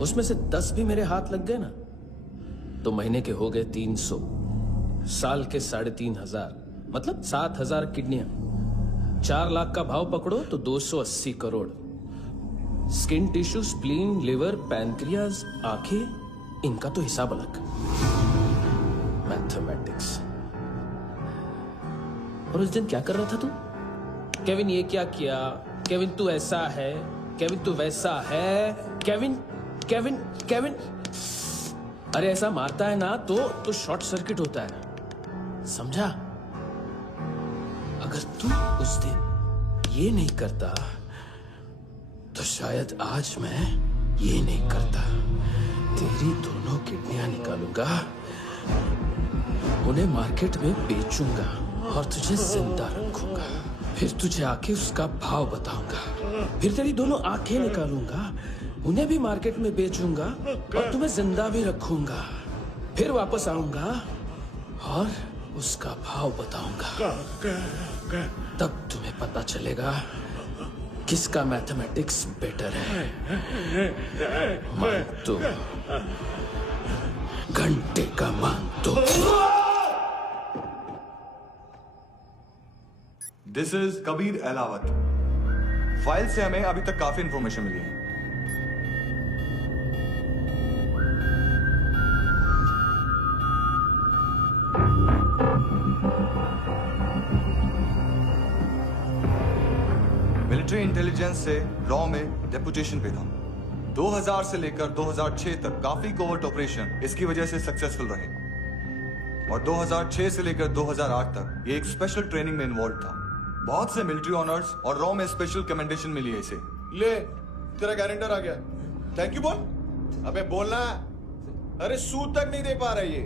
उसमें से 10 भी मेरे हाथ लग गए ना, तो महीने के हो गए 300, साल के 3500, मतलब 7000 किडनियां। 4 लाख का भाव पकड़ो तो 280 crore. Skin tissue, spleen, liver, pancreas, आंखें, इनका तो हिसाब अलग। मैथमेटिक्स। और उस दिन क्या कर रहा था तू? केविन ये क्या किया, केविन तू ऐसा है, केविन तू वैसा है, केविन केविन केविन। अरे ऐसा मारता है ना तो शॉर्ट सर्किट होता है, समझा? अगर तू उस दिन ये नहीं करता तो शायद आज मैं ये नहीं करता। तेरी दोनों किडनियां निकालूंगा, उन्हें मार्केट में बेचूंगा और तुझे जिंदा रखूंगा। फिर तुझे आके उसका भाव बताऊंगा। फिर तेरी दोनों आंखें निकालूंगा, उन्हें भी मार्केट में बेचूंगा और तुम्हें जिंदा भी रखूंगा। फिर वापस आऊंगा और उसका भाव बताऊंगा। तब तुम्हें पता चलेगा किसका मैथमेटिक्स बेटर है। मानतो, घंटे का मानतो। This is Kabir Ahlawat. File से हमें अभी तक काफी इंफॉर्मेशन मिली है। मिलिट्री इंटेलिजेंस से रॉ में डेपुटेशन पे था। 2000 से लेकर 2006 तक काफी कोवर्ट ऑपरेशन इसकी वजह से सक्सेसफुल रहे, और 2006 से लेकर 2008 तक ये एक स्पेशल ट्रेनिंग में इन्वॉल्व था। बहुत से मिलिट्री ऑनर्स और रॉ में स्पेशल कमेंडेशन मिली है इसे। ले, तेरा गारंटर आ गया। थैंक यू बोल। अबे बोलना। अरे सूद तक नहीं दे पा रहा ये।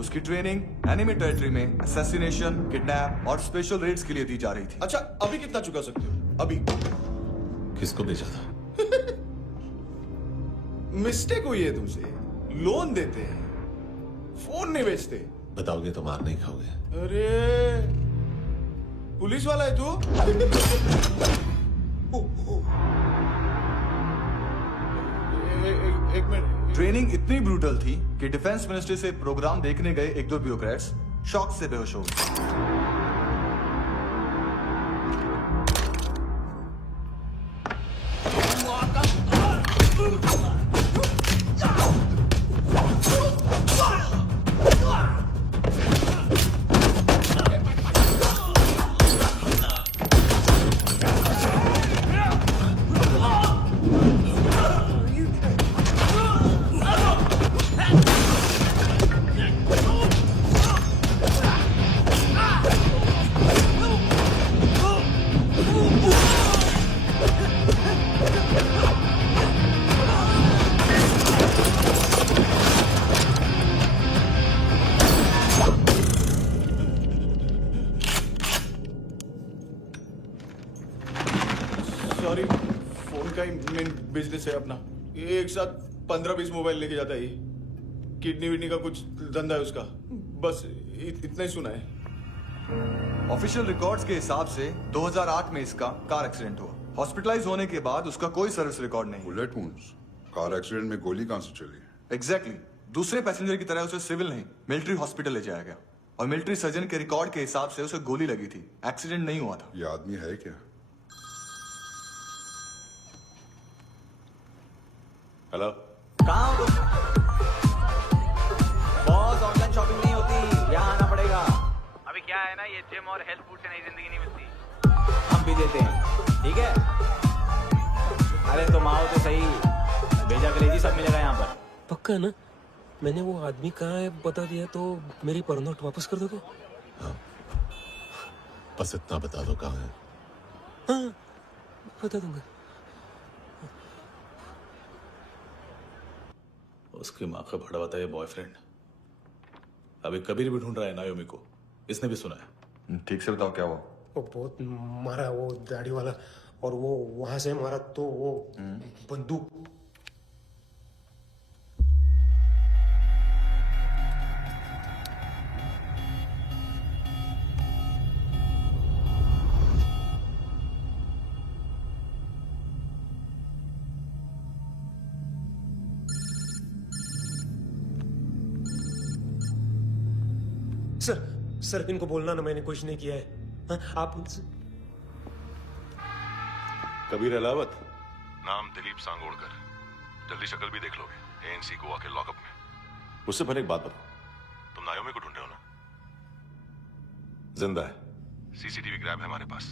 उसकी ट्रेनिंग एनिमी टेरिटरी में असैसिनेशन, किडनैप और स्पेशल रेड्स के लिए दी जा रही थी। अच्छा अभी कितना चुका सकते हो? अभी किसको भेजा था? मिस्टेक हुई है तुमसे। लोन देते हैं, फोन नहीं बेचते। बताओगे तो मार नहीं खाओगे। अरे पुलिस वाला है तू? एक मिनट। ट्रेनिंग इतनी ब्रूटल थी कि डिफेंस मिनिस्ट्री से प्रोग्राम देखने गए एक दो ब्यूरोक्रेट्स शॉक से बेहोश हो गए। सॉरी, फोन का ही मेन बिजनेस है अपना। एक साथ 15-20 मोबाइल लेके जाता है ये। किडनी विडनी का कुछ धंधा है उसका। बस इतना ही सुना है। ऑफिशियल रिकॉर्ड्स के हिसाब से 2008 में इसका कार एक्सीडेंट हुआ। हॉस्पिटलाइज होने के बाद उसका कोई सर्विस रिकॉर्ड नहीं। Bullet wounds. कार एक्सीडेंट में गोली कहां से चली? एग्जैक्टली। दूसरे पैसेंजर की तरह उसे सिविल नहीं मिलिट्री हॉस्पिटल ले जाया गया और मिलिट्री सर्जन के रिकॉर्ड के हिसाब से उसे गोली लगी थी। एक्सीडेंट नहीं हुआ था। ये आदमी है क्या? हेलो, कहाँ हो तुम? बॉस, ऑनलाइन शॉपिंग नहीं होती, यहाँ आना पड़ेगा। अभी क्या है ना, ये जिम और हेल्थ फूड से नई जिंदगी नहीं मिलती। हम भी देते हैं, ठीक है? अरे तुम आओ तो सही, भेजा कलेजी सब मिलेगा यहाँ पर। पक्का ना? मैंने वो आदमी कहाँ है बता दिया तो मेरी परनोट वापस कर दोगे? हाँ, बस इतना बता दो कहाँ है। हाँ, बता दूंगा। उसकी माँ का भड़ा हुआ ये बॉयफ्रेंड अभी कबीर भी ढूंढ रहा है नायोमी को। इसने भी सुना है। ठीक से बताओ क्या हुआ? वो बहुत मारा, वो दाढ़ी वाला, और वो वहां से मारा तो वो बंदूक। सर इनको बोलना ना मैंने कुछ नहीं किया है। हाँ, आप उनसे। कबीर अलावत, नाम दिलीप सांगोड़कर। जल्दी शक्ल भी देख लोगे एएनसी गोवा के लॉकअप में। मुझसे पहले एक बात बताओ, तुम नायोमी को ढूंढ रहे हो ना? जिंदा है। सीसीटीवी ग्रैब है हमारे पास।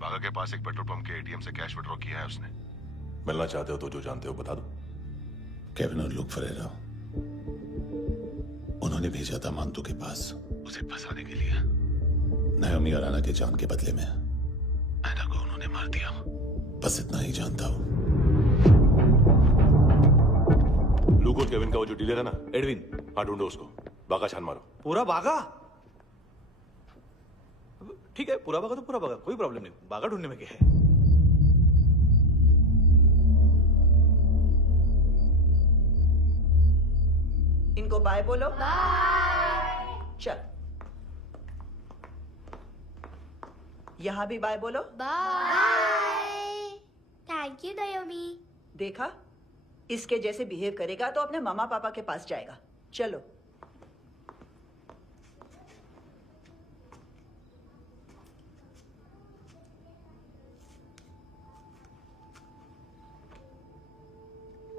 बागा के पास एक पेट्रोल पंप के एटीएम से कैश विड्रॉ किया है उसने। मिलना चाहते हो तो जो जानते हो बता दो। केविन और लुक फरेरा, उन्होंने भेजा था मांतू के पास उसे फंसाने के लिए। नायोमी और आना के जान के बदले में एना को उन्होंने मार दिया। बस इतना ही जानता हूं। लुक और केविन का वो जो डीलर है ना, एडविन, हाँ ढूंढो उसको। बागा छान मारो। पूरा बागा? ठीक है, पूरा बागा तो पूरा बागा, कोई प्रॉब्लम नहीं। बागा ढूंढने में क्या है? इनको बाय बोलो। बाय। चल, यहाँ भी बाय बोलो। बाय। Thank you नायोमी। देखा, इसके जैसे बिहेव करेगा तो अपने मामा पापा के पास जाएगा। चलो।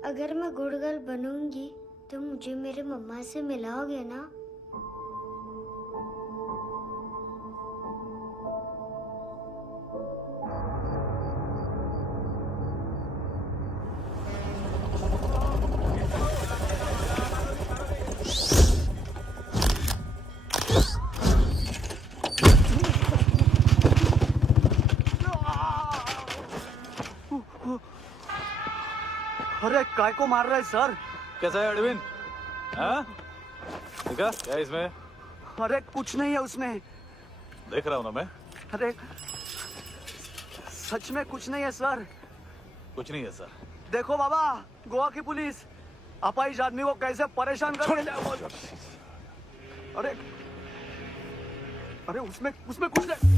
अगर मैं गुड गर्ल बनूंगी तो मुझे मेरे मम्मा से मिलाओगे ना? अरे काय को मार रहा है सर? कैसा है अरविंद? हाँ? देखा क्या है इसमें? अरे कुछ नहीं है उसमें। देख रहा हूँ ना मैं। अरे सच में कुछ नहीं है सर। कुछ नहीं है सर। देखो बाबा, गोवा की पुलिस अपाहिज आदमी को कैसे परेशान कर रही है। अरे अरे उसमें कुछ नहीं।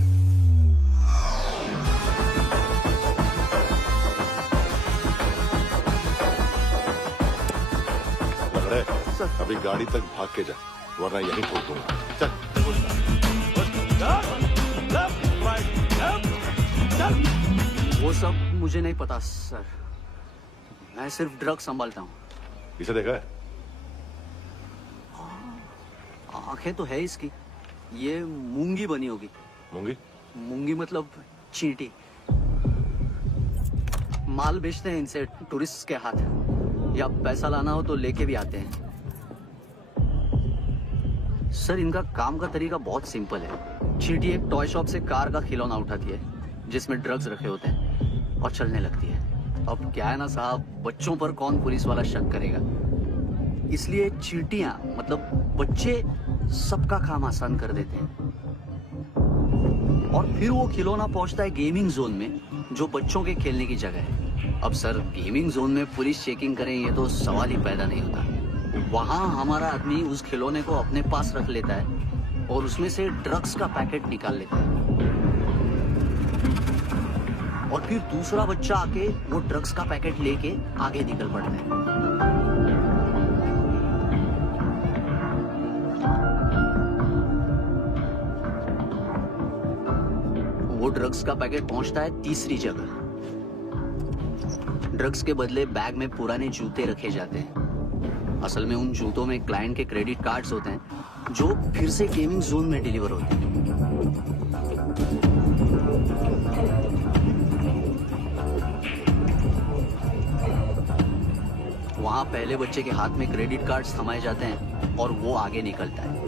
लग रहा है अभी गाड़ी तक भाग के जा, वरना यहीं ठोक दूंगा। चल। वो सब मुझे नहीं पता सर, मैं सिर्फ ड्रग संभालता हूँ। इसे देखा है? आंखें तो है इसकी, ये मूंगी बनी होगी। मूंगी? मूंगी मतलब चींटी। माल बेचते हैं इनसे टूरिस्ट के हाथ, या पैसा लाना हो तो लेके भी आते हैं। सर इनका काम का तरीका बहुत सिंपल है। चींटी एक टॉय शॉप से कार का खिलौना उठाती है जिसमें ड्रग्स रखे होते हैं और चलने लगती है। अब क्या है ना साहब, बच्चों पर कौन पुलिस वाला शक करेगा, इसलिए चींटियां मतलब बच्चे सबका काम आसान कर देते हैं। और फिर वो खिलौना पहुंचता है गेमिंग जोन में, जो बच्चों के खेलने की जगह है। अब सर गेमिंग जोन में पुलिस चेकिंग करें ये तो सवाल ही पैदा नहीं होता। वहां हमारा आदमी उस खिलौने को अपने पास रख लेता है और उसमें से ड्रग्स का पैकेट निकाल लेता है, और फिर दूसरा बच्चा आके वो ड्रग्स का पैकेट लेके आगे निकल पड़ता है। वो ड्रग्स का पैकेट पहुंचता है तीसरी जगह। ड्रग्स के बदले बैग में पुराने जूते रखे जाते हैं। असल में उन जूतों में क्लाइंट के क्रेडिट कार्ड्स होते हैं जो फिर से गेमिंग जोन में डिलीवर होते हैं। वहां पहले बच्चे के हाथ में क्रेडिट कार्ड्स थमाए जाते हैं और वो आगे निकलता है।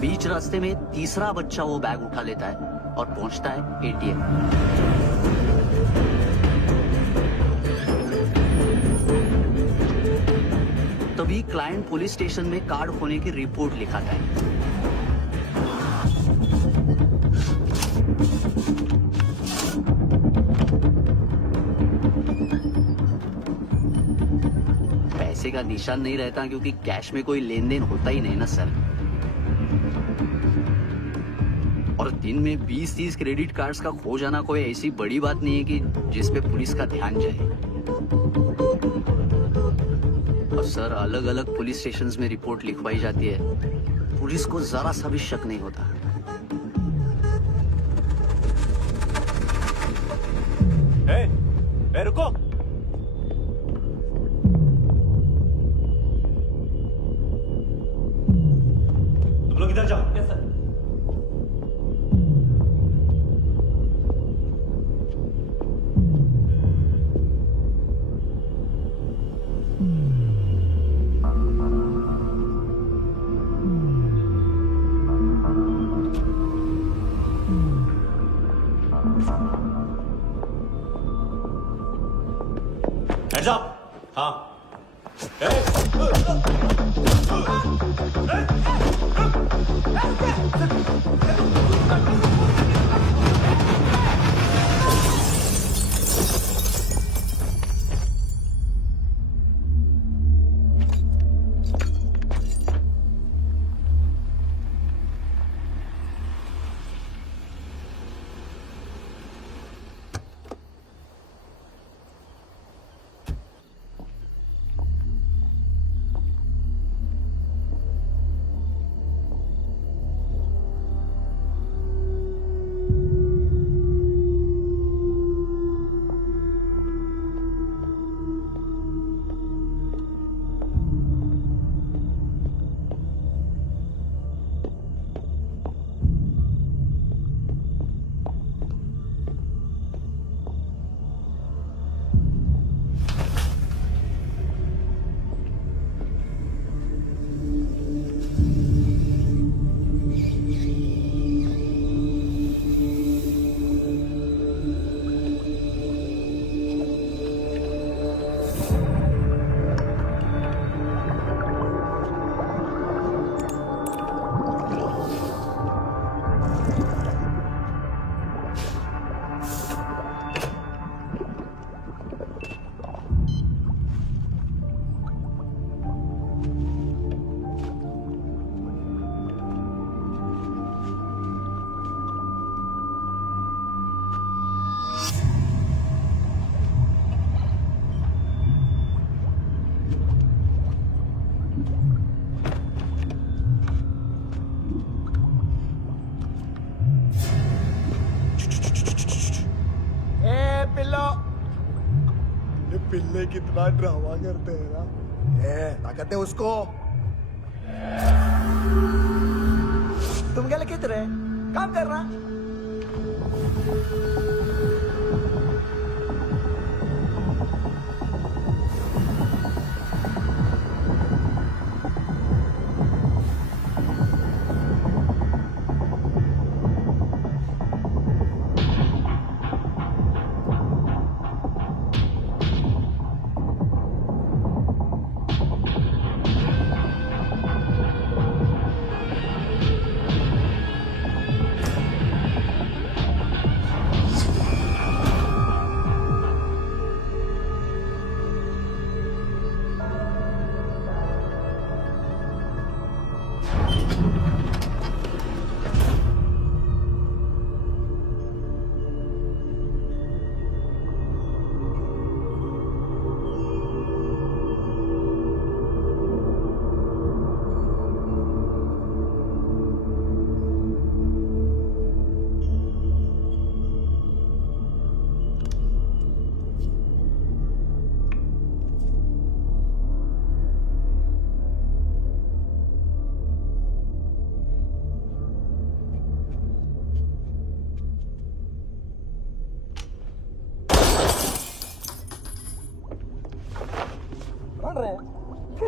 बीच रास्ते में तीसरा बच्चा वो बैग उठा लेता है और पहुंचता है एटीएम। तभी क्लाइंट पुलिस स्टेशन में कार्ड खोने की रिपोर्ट लिखाता है। पैसे का निशान नहीं रहता क्योंकि कैश में कोई लेन देन होता ही नहीं ना सर। और दिन में 20-30 क्रेडिट कार्ड्स का खो जाना कोई ऐसी बड़ी बात नहीं है कि जिस पे पुलिस का ध्यान जाए। और सर अलग अलग पुलिस स्टेशंस में रिपोर्ट लिखवाई जाती है, पुलिस को जरा सा भी शक नहीं होता। ए, रुको। तुम लोग इधर जाओ। Yes sir. Heads up! हाँ। पिल्लो। ये पिल्ले कितना ड्रामा करते हैं ना। ताकत दे उसको। तुम क्या लिखित रहे? काम कर रहा।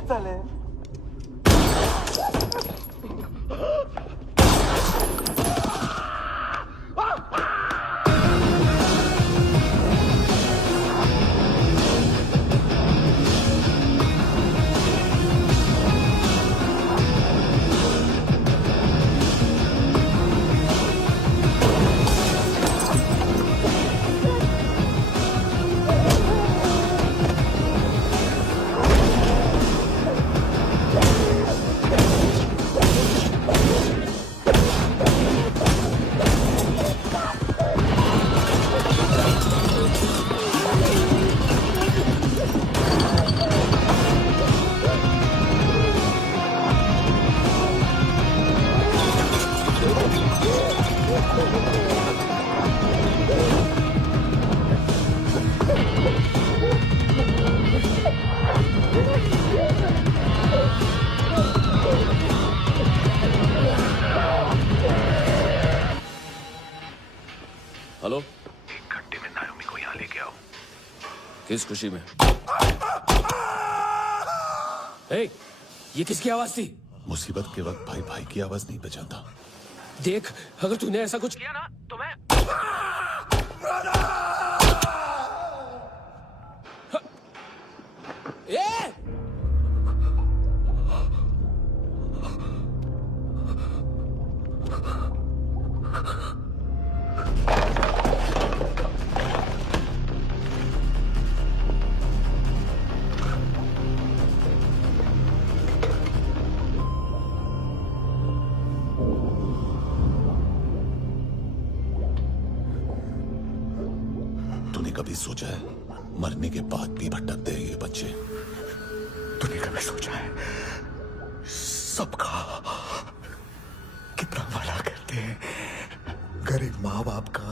चले हेलो, एक घंटे में नायोमी को यहाँ लेके आओ। किस खुशी में? ए, ये किसकी आवाज थी? मुसीबत के वक्त भाई भाई की आवाज नहीं पहचानता। देख, अगर तूने ऐसा कुछ किया ना तो मैं ए! कभी सोचा है मरने के बाद भी भटकते हैं ये बच्चे? तूने कभी सोचा है सबका कितना भला करते हैं? गरीब माँ बाप का,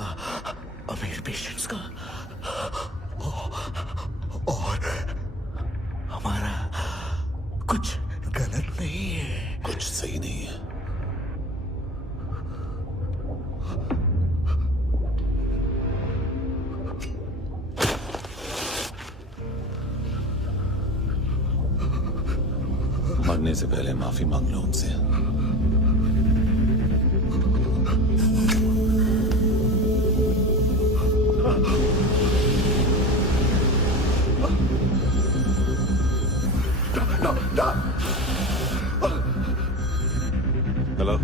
अमीर पेशेंट्स का, और हमारा कुछ गलत नहीं है, कुछ सही नहीं है। मरने से पहले माफी मांग लो उनसे। हेलो,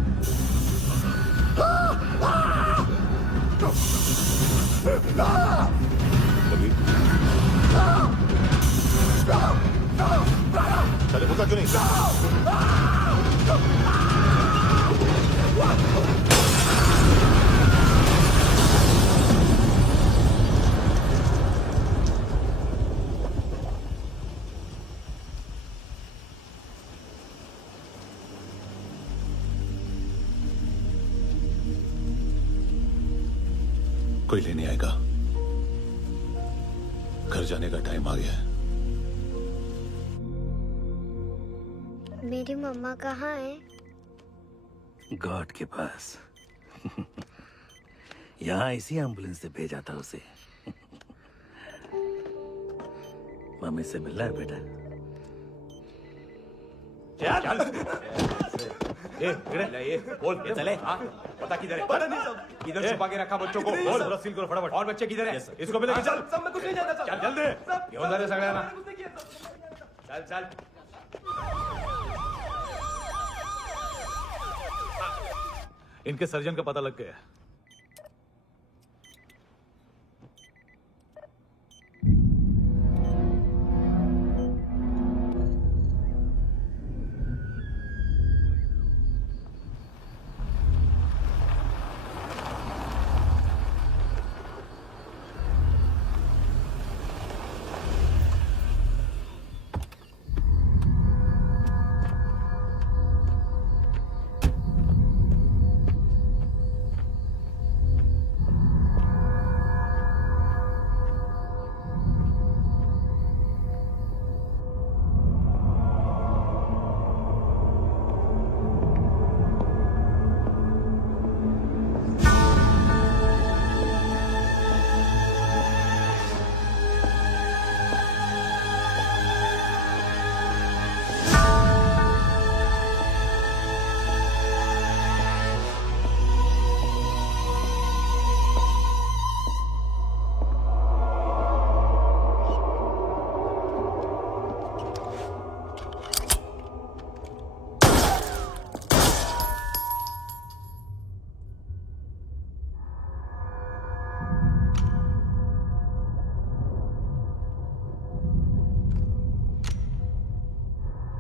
कभी चले मुझा क्यों नहीं? कोई लेने आएगा? घर जाने का टाइम आ गया है। मेरी मम्मा कहाँ है? गॉड के पास। यहाँ इसी एम्बुलेंस से भेजा था उसे। मम्मी से मिलना है बेटा। चल ये बोल ये चले हाँ पता किधर है? पता नहीं सब इधर छुपा के रखा बच्चों को। बोल पूरा सील करो फटाफट। और बच्चे किधर है? इसको भी लेके चल। सब मैं कुछ नहीं जानता। चल जल्दी घेऊन जा रे सगळ्यांना। चल चल इनके सर्जन का पता लग गया।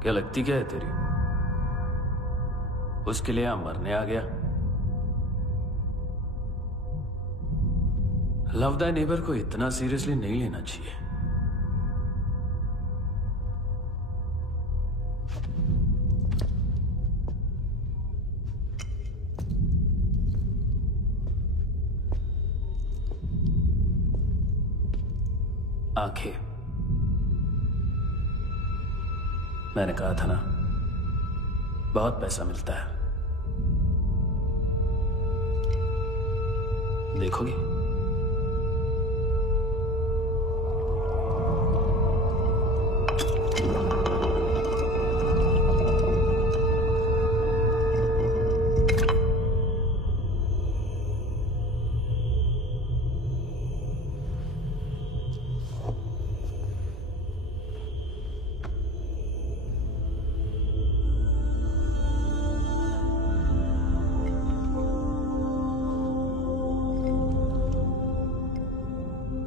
क्या लगती क्या है तेरी? उसके लिए यहां मरने आ गया? लव द नेबर को इतना सीरियसली नहीं लेना चाहिए। आंखें, मैंने कहा था ना, बहुत पैसा मिलता है। देखोगे?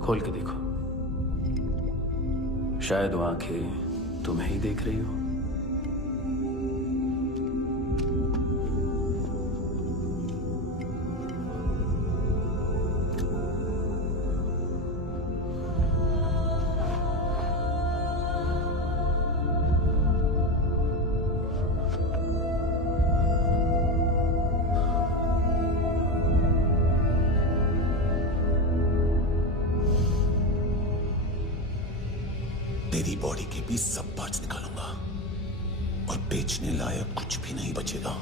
खोल के देखो, शायद वो आंखें तुम्हें ही देख रही हो। तेरी बॉडी के भी सब पार्ट्स निकालूंगा और बेचने लायक कुछ भी नहीं बचेगा।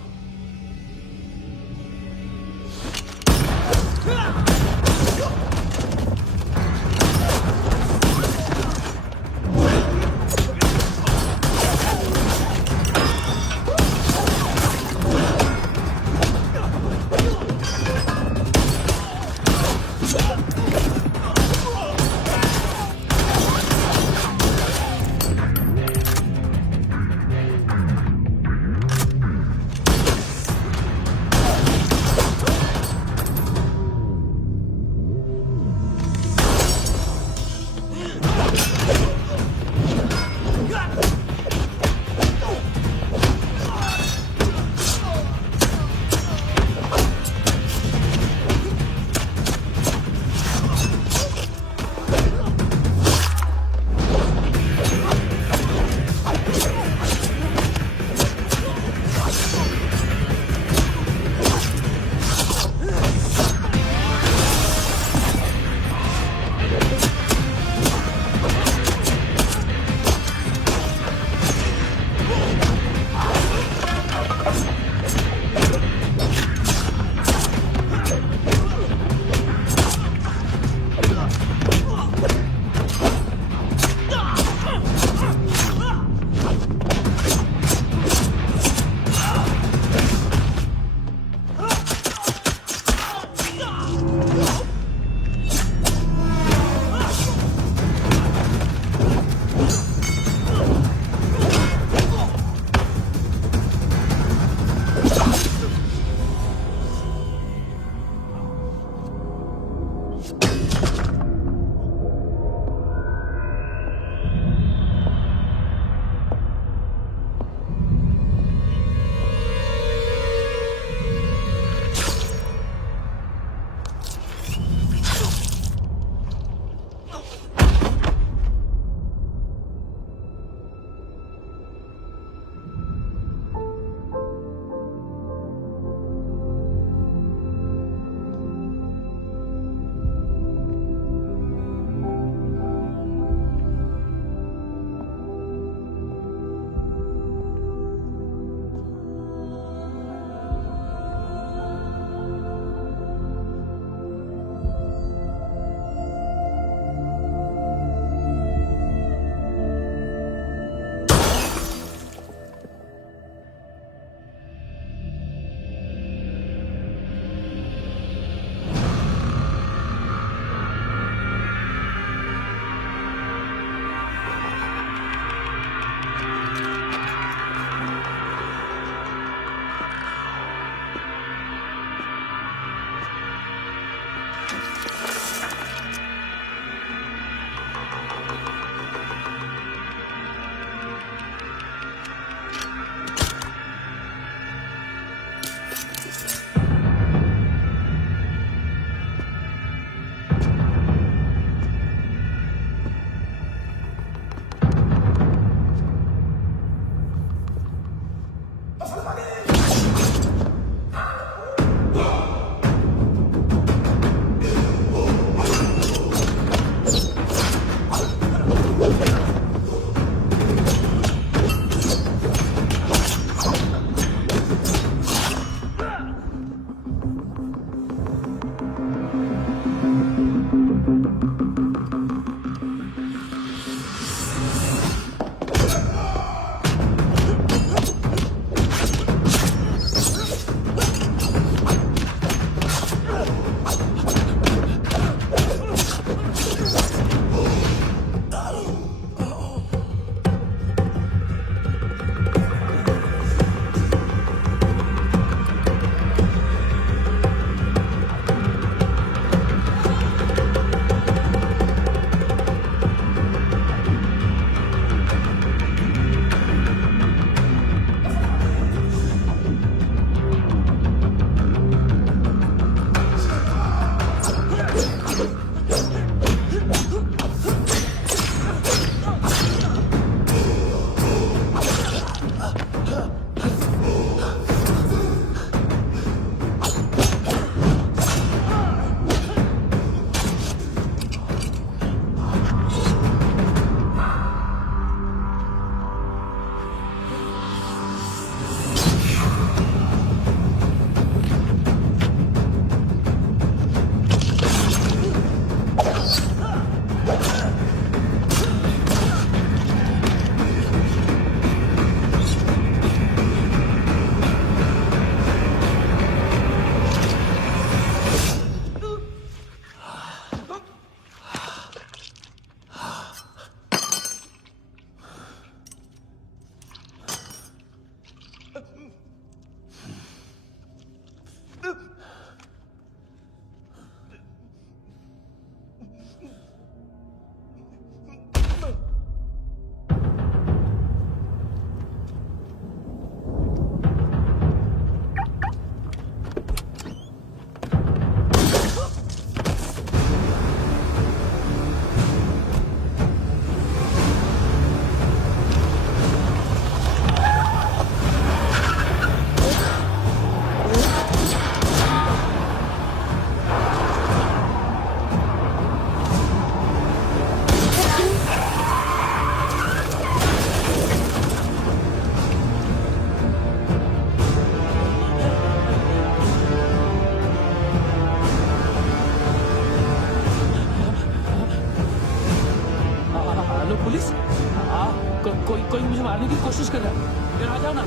कोई मुझे मारने की कोशिश कर रहा है। इधर आ जाओ ना।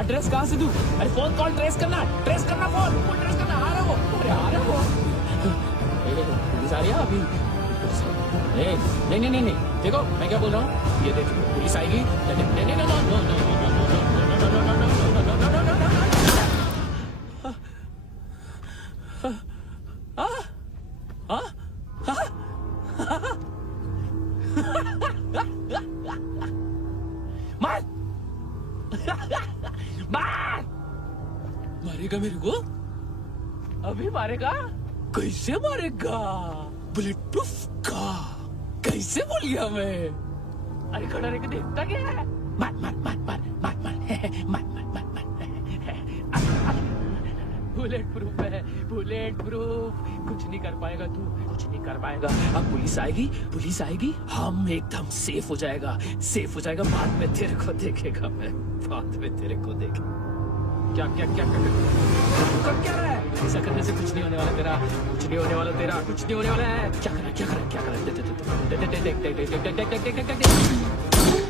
एड्रेस कहाँ से दूं? अरे फोन कॉल ट्रेस करना फोन ट्रेस करना। आ रहा वो, अरे आ रहा वो। पुलिस आ रही है अभी। नहीं देखो मैं क्या बोल रहा हूँ, ये देखो पुलिस आएगी। नहीं हाँ? मार मार मारेगा मेरे को अभी मारेगा कैसे मारेगा बुलेट प्रूफ का कैसे बोल गया मैं अरे खड़ा रह के देखता क्या है मार मार मार मार मार मार मार मार मार बुलेट प्रूफ है बुलेट प्रूफ कुछ नहीं कर पाएगा तू कुछ नहीं कर पाएगा अब पुलिस आएगी हम एकदम सेफ हो जाएगा बाद में तेरे को देखेगा मैं बाद में तेरे को देखे क्या क्या क्या क्या कर क्या रहा है ऐसा करने से कुछ नहीं होने वाला तेरा कुछ नहीं होने वाला है क्या कर रहा है देख